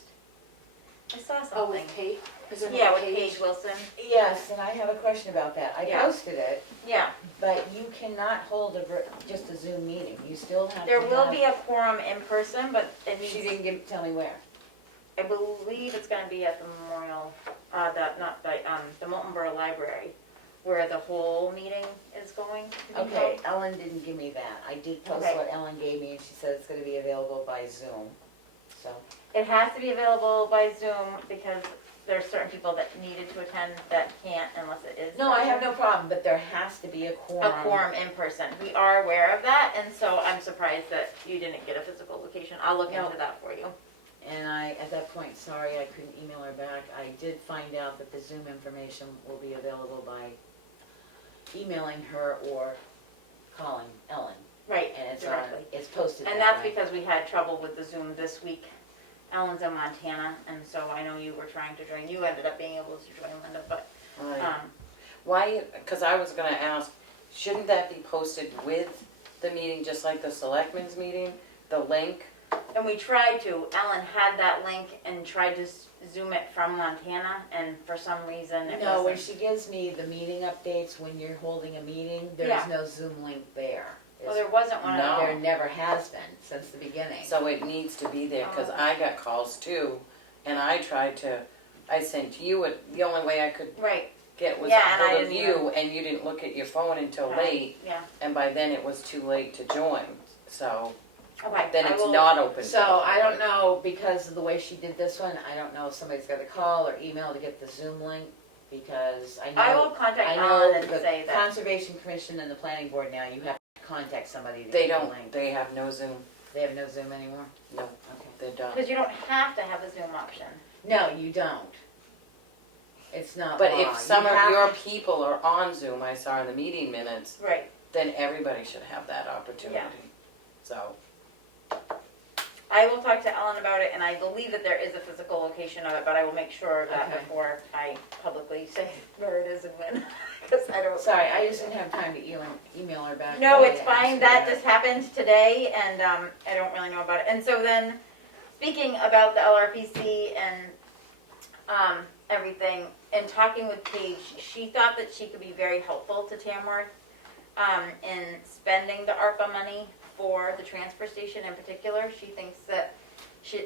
I saw something. Oh, with Kate? Is it Yeah, with Paige? Paige Wilson. Yes, and I have a question about that. I Yeah. posted it, Yeah, but you cannot hold just a Zoom meeting. You still have to there will have- be a quorum in person, but it She needs, didn't tell me where. I believe it's gonna be at the Memorial, the Molten Borough Library, where the whole meeting is going to be Okay, held. Ellen didn't give me that. I did post Okay. what Ellen gave me, and she said it's gonna be available by Zoom, so. It has to be available by Zoom because there's certain people that needed to attend that can't unless it is. No, I have person. no problem, but there has to be a quorum. A quorum in person. We are aware of that, and so I'm surprised that you didn't get a physical location. I'll look No. into that for you. And at that point, sorry, I couldn't email her back. I did find out that the Zoom information will be available by emailing her or calling Ellen. Right, And it's directly. it's posted And that that's way. because we had trouble with the Zoom this week. Ellen's in Montana, and so I know you were trying to join. You ended up being able to join, Linda, but, Why, because I was gonna ask, shouldn't that be posted with the meeting, just like the selectmen's meeting, the link? and we tried to. Ellen had that link and tried to Zoom it from Montana, and for some reason it No, when wasn't. she gives me the meeting updates, when you're holding a meeting, there's Yeah. no Zoom link there. Well, there wasn't one at all. There never has been since the beginning. So it needs to be there, because I got calls too, and I sent you, the only way I could Right, get was Yeah, and I hold of didn't you, and you didn't look at your phone until late, yeah, and by then it was too late to join, so okay. then I it's will- not open. to So the I don't public. know, because of the way she did this one, I don't know if somebody's got to call or email to get the Zoom link, because I know. I will contact I Ellen know and the say that. Conservation Commission and the Planning Board now, you have to contact somebody to They get the don't, link. they have no Zoom, They have no Zoom anymore? no, Okay. they're done. Because you don't have to have a Zoom option. No, you don't. It's not But law. if some You of have your to- people are on Zoom, I saw in the meeting minutes, Right. then everybody should have that opportunity. So, I will talk to Ellen about it, and I believe that there is a physical location of it, but I will make sure of that Okay. before I publicly say where it is and when, because I don't. Sorry, I just didn't have time to email her back. No, today it's to ask fine, her that just happened today, and I don't really know about it. And so then, speaking about the LRPC and everything, and talking with Paige, she thought that she could be very helpful to Tamworth in spending the ARPA money for the transfer station in particular. She thinks that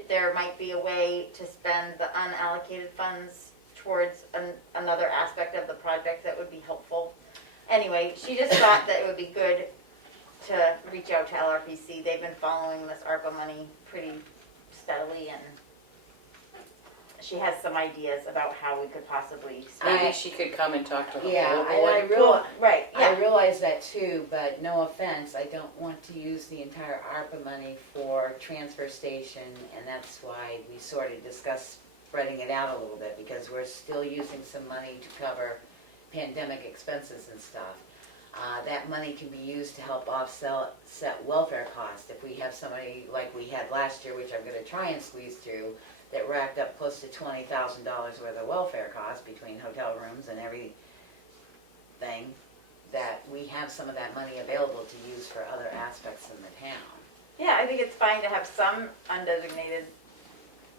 there might be a way to spend the unallocated funds towards another aspect of the project that would be helpful. Anyway, she just thought that it would be good to reach out to LRPC. They've been following this ARPA money pretty steadily, and she has some ideas about how we could possibly spend maybe it. she could come and talk to the Yeah, whole and I board. realize, Right, I yeah, realize that too, but no offense, I don't want to use the entire ARPA money for transfer station, and that's why we sort of discussed spreading it out a little bit, because we're still using some money to cover pandemic expenses and stuff. That money can be used to help offset welfare costs. If we have somebody like we had last year, which I'm gonna try and squeeze through, that racked up close to $20,000 worth of welfare costs between hotel rooms and everything, that we have some of that money available to use for other aspects in the town. yeah, I think it's fine to have some undesignated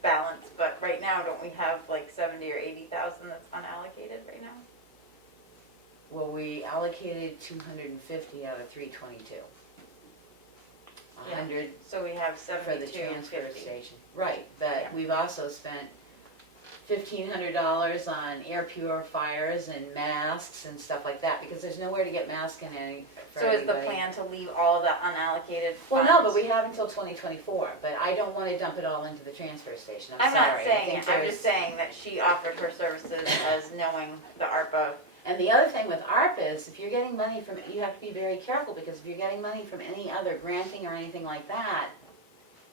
balance, but right now, don't we have like 70 or 80,000 that's unallocated right now? Well, we allocated 250 out of 322. Yeah. 100 So we have for the 72 and transfer 50. station. Right, but Yeah. we've also spent $1,500 on air purifiers and masks and stuff like that, because there's nowhere to get masks in any, for So is the everybody. plan to leave all of that unallocated funds? Well, no, but we have until 2024, but I don't wanna dump it all into the transfer station, I'm I'm sorry. not I saying think it, I'm there's- just saying that she offered her services as knowing the ARPA. And the other thing with ARPA is, if you're getting money from, you have to be very careful, because if you're getting money from any other granting or anything like that,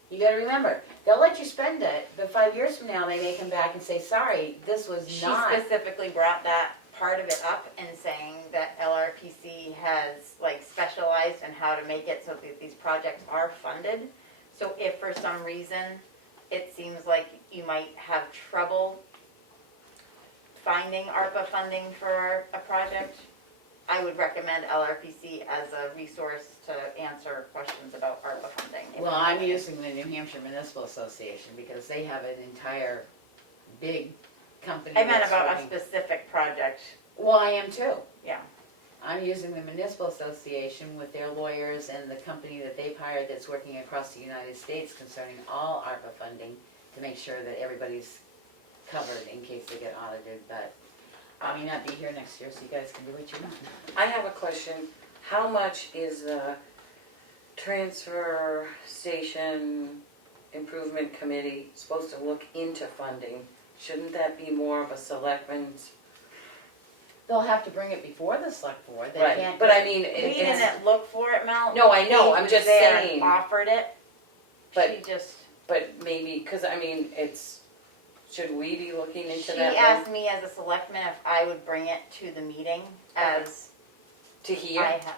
you gotta remember, they'll let you spend it, but 5 years from now, they may come back and say, sorry, this was She not. specifically brought that part of it up in saying that LRPC has like specialized in how to make it so that these projects are funded. So if for some reason it seems like you might have trouble finding ARPA funding for a project, I would recommend LRPC as a resource to answer questions about ARPA funding. Well, I'm using the New Hampshire Municipal Association, because they have an entire big company I meant that's about a working- specific project, Well, I am too. yeah. I'm using the Municipal Association with their lawyers and the company that they've hired that's working across the United States concerning all ARPA funding, to make sure that everybody's covered in case they get audited, but I may not be here next year, so you guys can do what you want. I have a question. How much is the transfer station improvement committee supposed to look into funding? Shouldn't that be more of a selectmen's? They'll have to bring it before the select board, they Right, can't. but I mean, We it's, didn't look for it, Mel. No, I know, Dave I'm was just there and saying. Offered it. But- She just, but maybe, because I mean, it's, should we be looking into she that asked me as a selectman if I would bring it to the meeting as to I hear? have.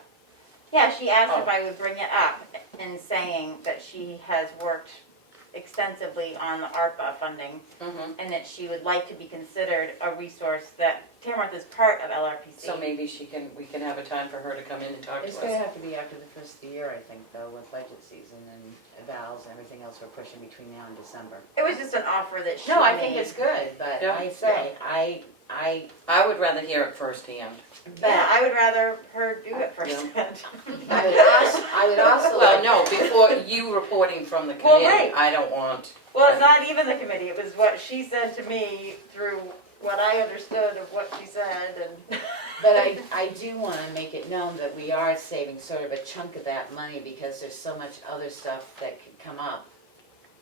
Yeah, she asked if Oh. I would bring it up and saying that she has worked extensively on the ARPA funding Mhm. and that she would like to be considered a resource that Tamworth is part of LRPC. So maybe we can have a time for her to come in and talk to It's us. gonna have to be after the first of the year, I think, though, with budget season and evals and everything else we're pushing between now and December. It was just an offer that she No, I made. think it's good, but Yeah. I say, I I would rather hear it firsthand. Yeah, I would rather her do it first. I would also Well, like. no, before you reporting from the Well, committee, right. I don't want. Well, it's not even the committee, it was what she said to me through what I understood of what she said and. But I do wanna make it known that we are saving sort of a chunk of that money, because there's so much other stuff that could come up,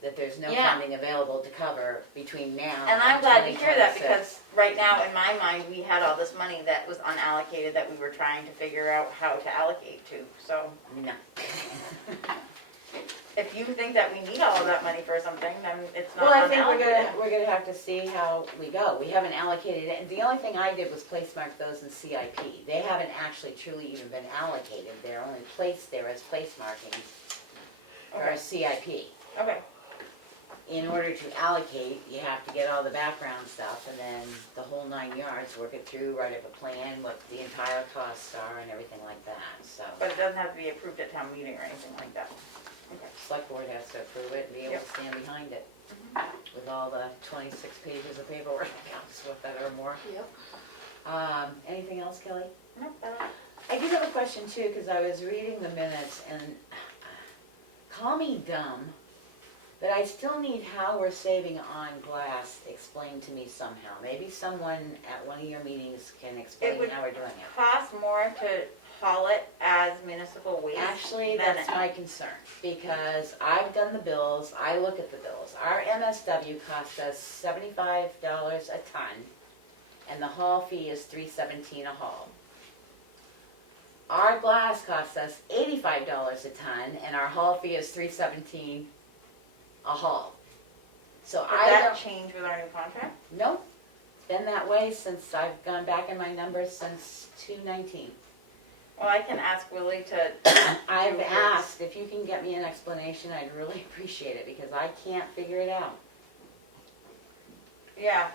that there's no Yeah. funding available to cover between now And I'm glad to hear that 2026. because right now in my mind, we had all this money that was unallocated that we were trying to figure out how to allocate to. So No. if you think that we need all of that money for something, then it's not Well, I think unallocated. we're gonna have to see how we go. We haven't allocated it. The only thing I did was place mark those in CIP. They haven't actually truly even been allocated. They're only placed there as place markings for Okay. our CIP. Okay, In order to allocate, you have to get all the background stuff and then the whole 9 yards, work it through, write up a plan, what the entire costs are and everything like that, so. but it doesn't have to be approved at town meeting or anything like that. Okay. Select board has to approve it and be able to stand behind it with all the 26 pages of paperwork, with that or more. Yep. Anything else, Kelly? No, that's all. I do have a question too, because I was reading the minutes and call me dumb, but I still need how we're saving on glass explained to me somehow. Maybe someone at one of your meetings can explain would how we're doing it. Cost more to haul it as municipal waste. Actually, than that's my concern, because I've done the bills, I look at the bills. Our MSW costs us $75 a ton, and the haul fee is $3.17 a haul. Our glass costs us $85 a ton, and our haul fee is $3.17 a haul. So Did I that don't, change with our new contract? nope, it's been that way since I've gone back in my numbers since 2019. Well, I can ask Willie to, I've Yes. asked if you can get me an explanation, I'd really appreciate it, because I can't figure it out. yeah.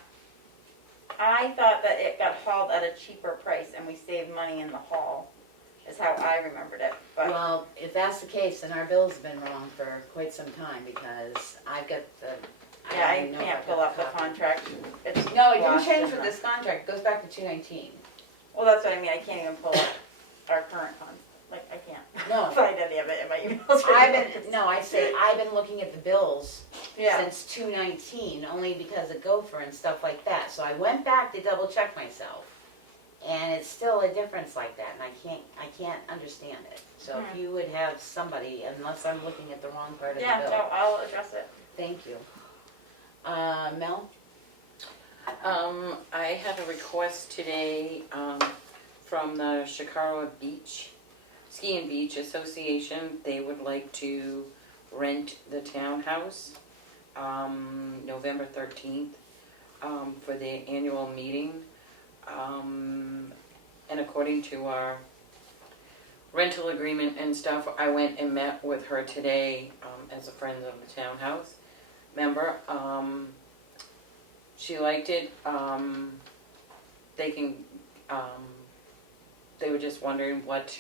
I thought that it got hauled at a cheaper price and we saved money in the haul, is how I remembered it, but. Well, if that's the case, then our bill's been wrong for quite some time, because I've got the. Yeah, don't I even know if can't I've pull got up the copy. contract. It's No, it didn't lost change in with the- this contract, it goes back to 2019. Well, that's what I mean, I can't even pull up our current fund, like, I can't No. find any of it in my emails. I've been looking at the bills Yeah, since 2/19, only because of Gopher and stuff like that. So I went back to double check myself, and it's still a difference like that, and I can't understand it. So if you would have somebody, unless I'm looking at the wrong part of the yeah, bill. no, I'll address it. Thank you. Mel? I had a request today, from the Chicago Beach, Ski and Beach Association. They would like to rent the townhouse, November 13th, for the annual meeting. And according to our rental agreement and stuff, I went and met with her today, as a friend of the townhouse member. She liked it. They were just wondering what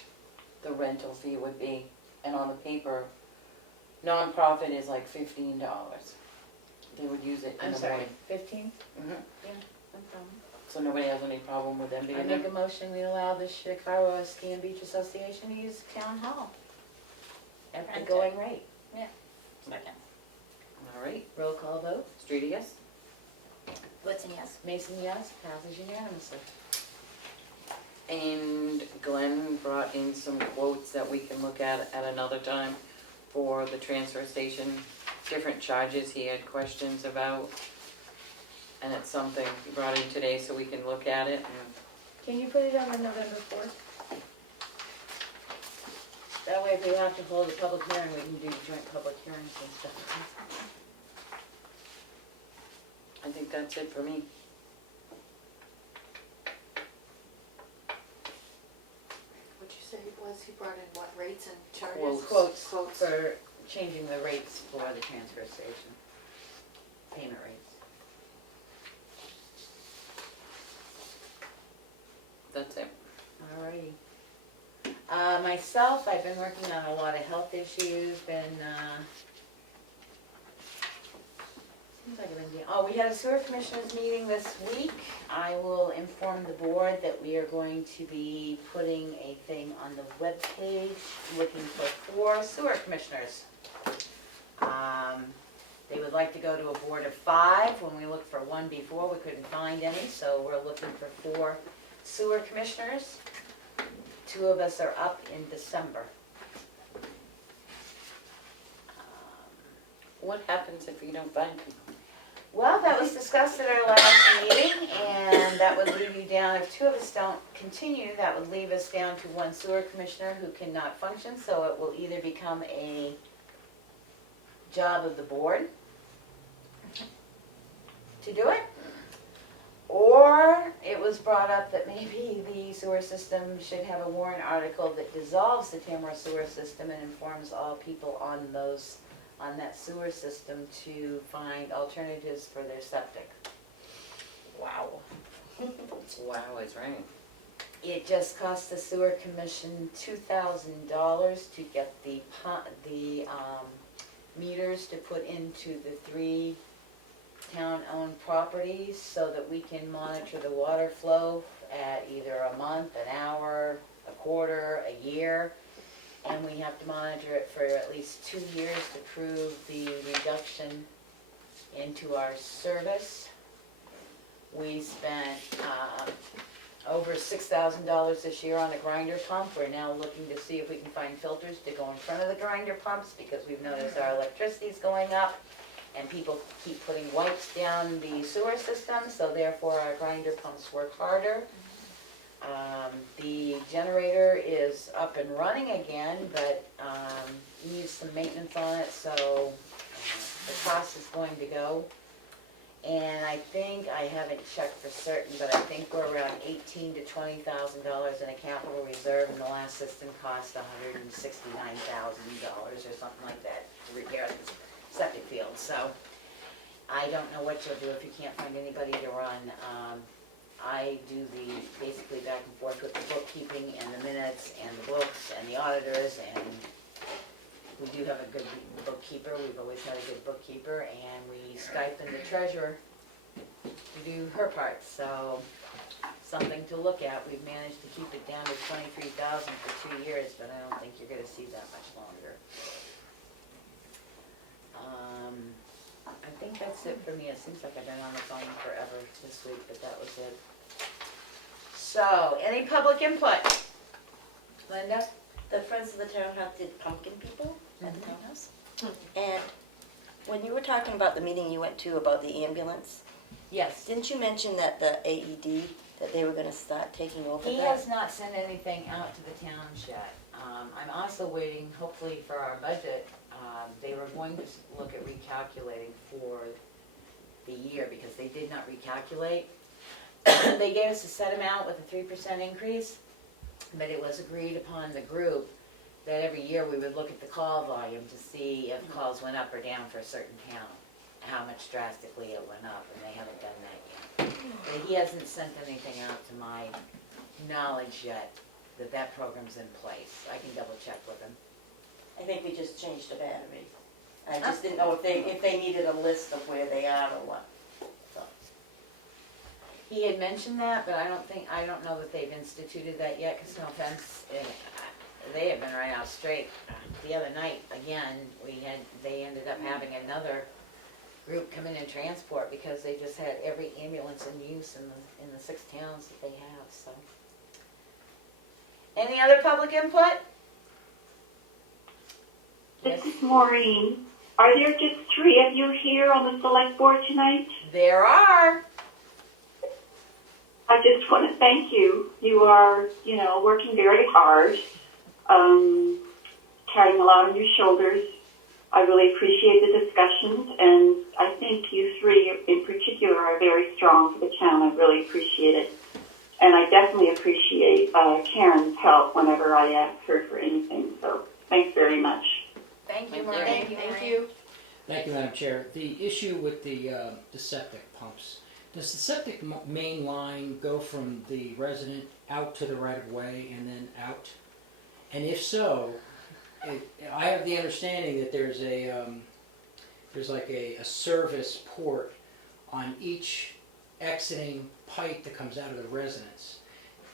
the rental fee would be. And on the paper, nonprofit is like $15. They would use it in I'm the sorry, morning. 15? Mhm. Yeah, no problem. So nobody has any problem with them I being make there? a motion, we allow the Chicago Ski and Beach Association to use town hall at the Rent it. going rate. Second. All right, Roll call vote. Streety, yes? Woodson, yes. Mason, yes. Passes unanimously. And Glenn brought in some quotes that we can look at another time for the transfer station, different charges he had questions about. And it's something he brought in today so we can look at it. Can you put it on the November 4th? That way if we have to hold a public hearing, we can do joint public hearings and stuff. I think that's it for me. What'd you say it was, he brought in what, rates and charges? Quotes. Quotes for changing the rates for the transfer station, payment rates. That's it. Alrighty. Myself, I've been working on a lot of health issues, seems like I've been we had a sewer commissioners meeting this week. I will inform the board that we are going to be putting a thing on the webpage looking for 4 sewer commissioners. They would like to go to a board of 5. When we looked for 1 before, we couldn't find any, so we're looking for 4 sewer commissioners. 2 of us are up in December. What happens if you don't find people? Well, that was discussed at our last meeting, and that would leave you down, if 2 of us don't continue, that would leave us down to 1 sewer commissioner who cannot function, so it will either become a job of the board to do it, or it was brought up that maybe the sewer system should have a warrant article that dissolves the Tamworth sewer system and informs all people on that sewer system to find alternatives for their septic. Wow. Wow is right. It just cost the sewer commission $2,000 to get the meters to put into the 3 town-owned properties so that we can monitor the water flow at either a month, an hour, a quarter, a year. And we have to monitor it for at least 2 years to prove the reduction into our service. We spent over $6,000 this year on a grinder pump. We're now looking to see if we can find filters to go in front of the grinder pumps because we've noticed our electricity's going up and people keep putting wipes down the sewer system, so therefore our grinder pumps work harder. The generator is up and running again, but needs some maintenance on it, so the cost is going to go. And I think, I haven't checked for certain, but I think we're around $18,000 to $20,000 in a capital reserve, and the last system cost $169,000 or something like that to repair the septic field. So I don't know what you'll do if you can't find anybody to run. I do the basically back and forth with the bookkeeping and the minutes and the books and the auditors, and we do have a good bookkeeper. We've always had a good bookkeeper, and we Skype in the treasurer to do her part. So something to look at. We've managed to keep it down to 23,000 for 2 years, but I don't think you're gonna see that much longer. I think that's it for me. It seems like I've been on the phone forever this week, but that was it. So, any public input? Linda? The Friends of the Townhouse did pumpkin people at the townhouse. And when you were talking about the meeting you went to about the ambulance, Yes. didn't you mention that the AED, that they were gonna start taking over He that? has not sent anything out to the towns yet. I'm also waiting, hopefully, for our budget. They were going to look at recalculating for the year because they did not recalculate. They gave us a set amount with a 3% increase, but it was agreed upon the group that every year we would look at the call volume to see if calls went up or down for a certain town, how much drastically it went up, and they haven't done that yet. But he hasn't sent anything out to my knowledge yet that program's in place. I can double check with him. I think we just changed the battery. I just didn't know if they needed a list of where they are or what. So, He had mentioned that, but I don't know that they've instituted that yet, because no offense, they have been right out straight. The other night, again, they ended up having another group come in and transport because they just had every ambulance in use in the 6 towns that they have, so. Any other public input? This is Maureen. Are there just 3 of you here on the select board tonight? There are. I just want to thank you. You are, working very hard, carrying a lot on your shoulders. I really appreciate the discussions, and I think you 3 in particular are very strong for the town. I really appreciate it. And I definitely appreciate Karen's help whenever I ask her for anything. So thanks very much. Thank you, Thank you. Maureen. Thank you, Maureen. Thank you, Madam Chair. The issue with the septic pumps, does the septic main line go from the resident out to the right of way and then out? And if so, I have the understanding that there's like a service port on each exiting pipe that comes out of the residence.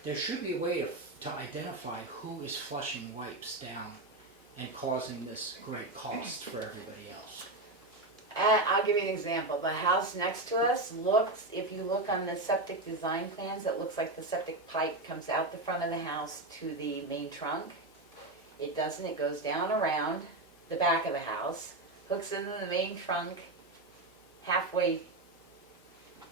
There should be a way to identify who is flushing wipes down and causing this great cost for everybody else. I'll give you an example. The house next to us if you look on the septic design plans, it looks like the septic pipe comes out the front of the house to the main trunk. It doesn't, it goes down around the back of the house, hooks into the main trunk halfway,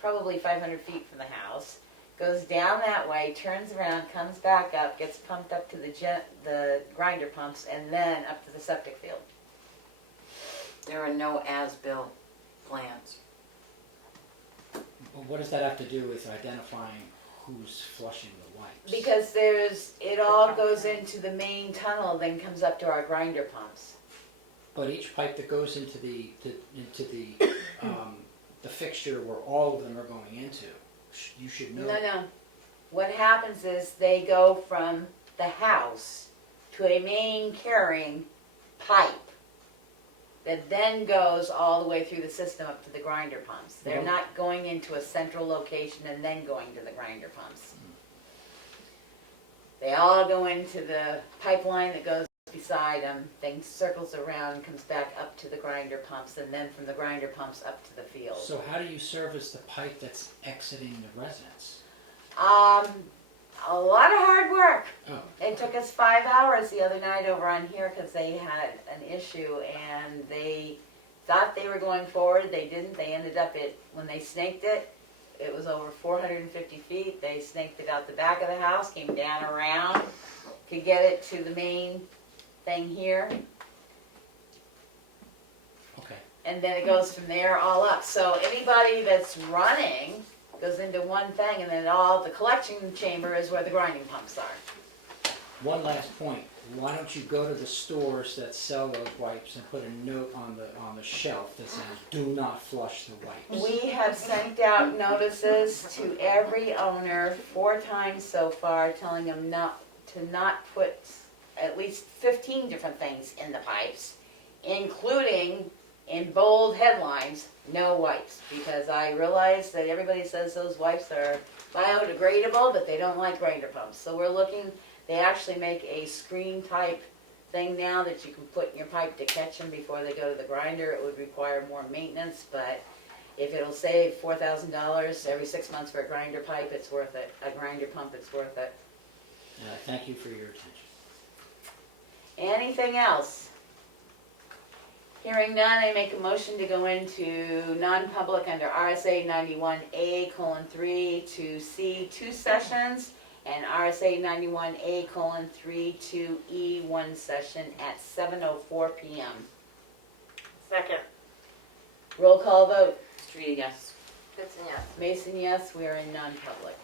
probably 500 feet from the house, goes down that way, turns around, comes back up, gets pumped up to the grinder pumps, and then up to the septic field. There are no as-built plans. But what does that have to do with identifying who's flushing the wipes? Because it all goes into the main tunnel, then comes up to our grinder pumps. But each pipe that goes into the fixture where all of them are going into, you should know. No. What happens is they go from the house to a main carrying pipe that then goes all the way through the system up to the grinder pumps. They're not going into a central location and then going to the grinder pumps. They all go into the pipeline that goes beside them, then circles around, comes back up to the grinder pumps, and then from the grinder pumps up to the field. So how do you service the pipe that's exiting the residence? A lot of hard work. Oh. It took us 5 hours the other night over on here because they had an issue and they thought they were going forward. They didn't. They ended up when they snaked it, it was over 450 feet. They snaked it out the back of the house, came down around, could get it to the main thing here. Okay. And then it goes from there all up. So anybody that's running goes into one thing, and then the collection chamber is where the grinding pumps are. One last point. Why don't you go to the stores that sell those wipes and put a note on the shelf that says, "Do not flush the wipes"? We have sent out notices to every owner 4 times so far, telling them not put at least 15 different things in the pipes, including in bold headlines, no wipes, because I realize that everybody says those wipes are biodegradable, but they don't like grinder pumps. So we're looking, they actually make a screen type thing now that you can put in your pipe to catch them before they go to the grinder. It would require more maintenance, but if it'll save $4,000 every 6 months for a grinder pipe, it's worth it. A grinder pump, it's worth it. Thank you for your attention. Anything else? Hearing none, I make a motion to go into non-public under RSA 91A:3 to C 2 sessions and RSA 91A:3 to E 1 session at 7:04 p.m. Second. Roll call vote. Street, yes. Goodson, yes. Mason, yes, we are in non-public.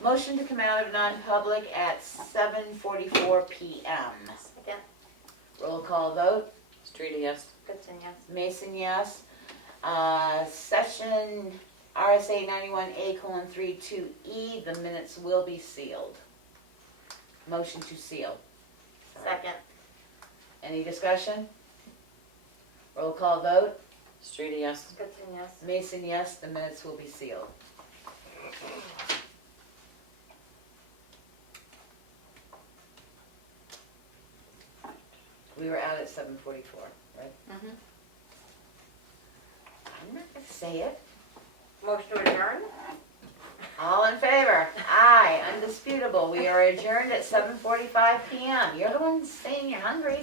Motion to come out of non-public at 7:44 p.m. Second. Roll call vote. Street, yes. Goodson, yes. Mason, yes. Session RSA 91A:3 to E, the minutes will be sealed. Motion to seal. Second. Any discussion? Roll call vote. Street, yes. Goodson, yes. Mason, yes, the minutes will be sealed. We were out at 7:44, right? Mm-hmm. I'm not gonna say it. Motion to adjourn? All in favor? Aye, undisputable. We are adjourned at 7:45 p.m. You're the one saying you're hungry,